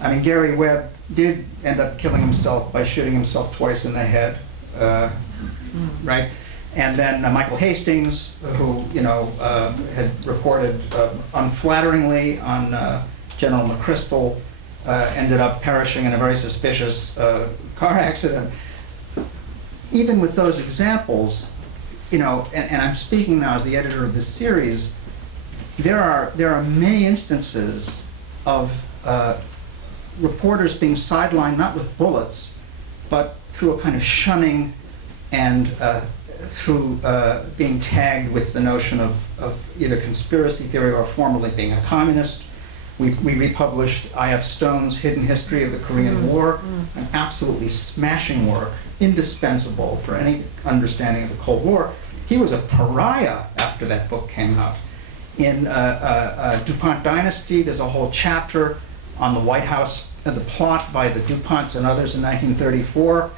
I mean, Gary Webb did end up killing himself by shooting himself twice in the head, right? And then Michael Hastings, who had reported unflatteringly on General McChrystal, ended up perishing in a very suspicious car accident. Even with those examples, and I'm speaking now as the editor of this series, there are many instances of reporters being sidelined not with bullets, but through a kind of shunning and through being tagged with the notion of either conspiracy theory or formerly being a communist. We republished I.F. Stone's Hidden History of the Korean War, an absolutely smashing work, indispensable for any understanding of the Cold War. He was a pariah after that book came out. In DuPont Dynasty, there's a whole chapter on the White House, the plot by the DuPonts and others in 1934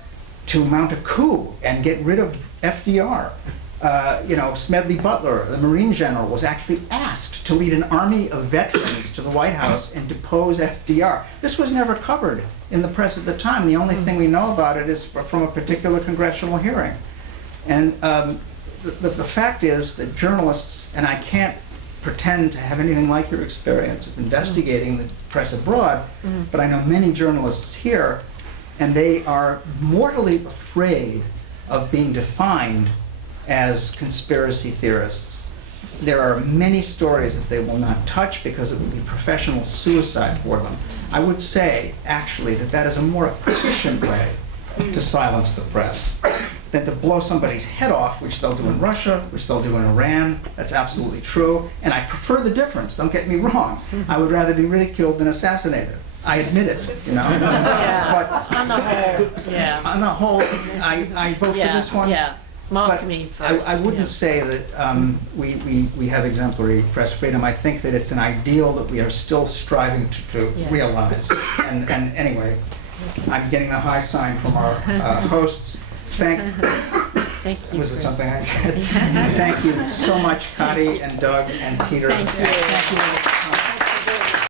to mount a coup and get rid of FDR. Smedley Butler, the Marine general, was actually asked to lead an army of veterans to the White House and depose FDR. This was never covered in the press at the time. The only thing we know about it is from a particular congressional hearing. And the fact is that journalists, and I can't pretend to have anything like your experience of investigating the press abroad, but I know many journalists here, and they are mortally afraid of being defined as conspiracy theorists. There are many stories that they will not touch because it would be professional suicide for them. I would say, actually, that is a more efficient way to silence the press than to blow somebody's head off, which they'll do in Russia, which they'll do in Iran. That's absolutely true. And I prefer the difference, don't get me wrong. I would rather be ridiculed than assassinated. I admit it, Yeah. But on the whole, yeah. On the whole, I vote for this one. Yeah. Mark But me first. I wouldn't say that we have exemplary press freedom. I think that it's an ideal that we are still striving to realize. And anyway, I'm getting the high sign from our hosts. Thank you. Was it something I said? Thank you so much, Kati and Doug and Peter. Thank you.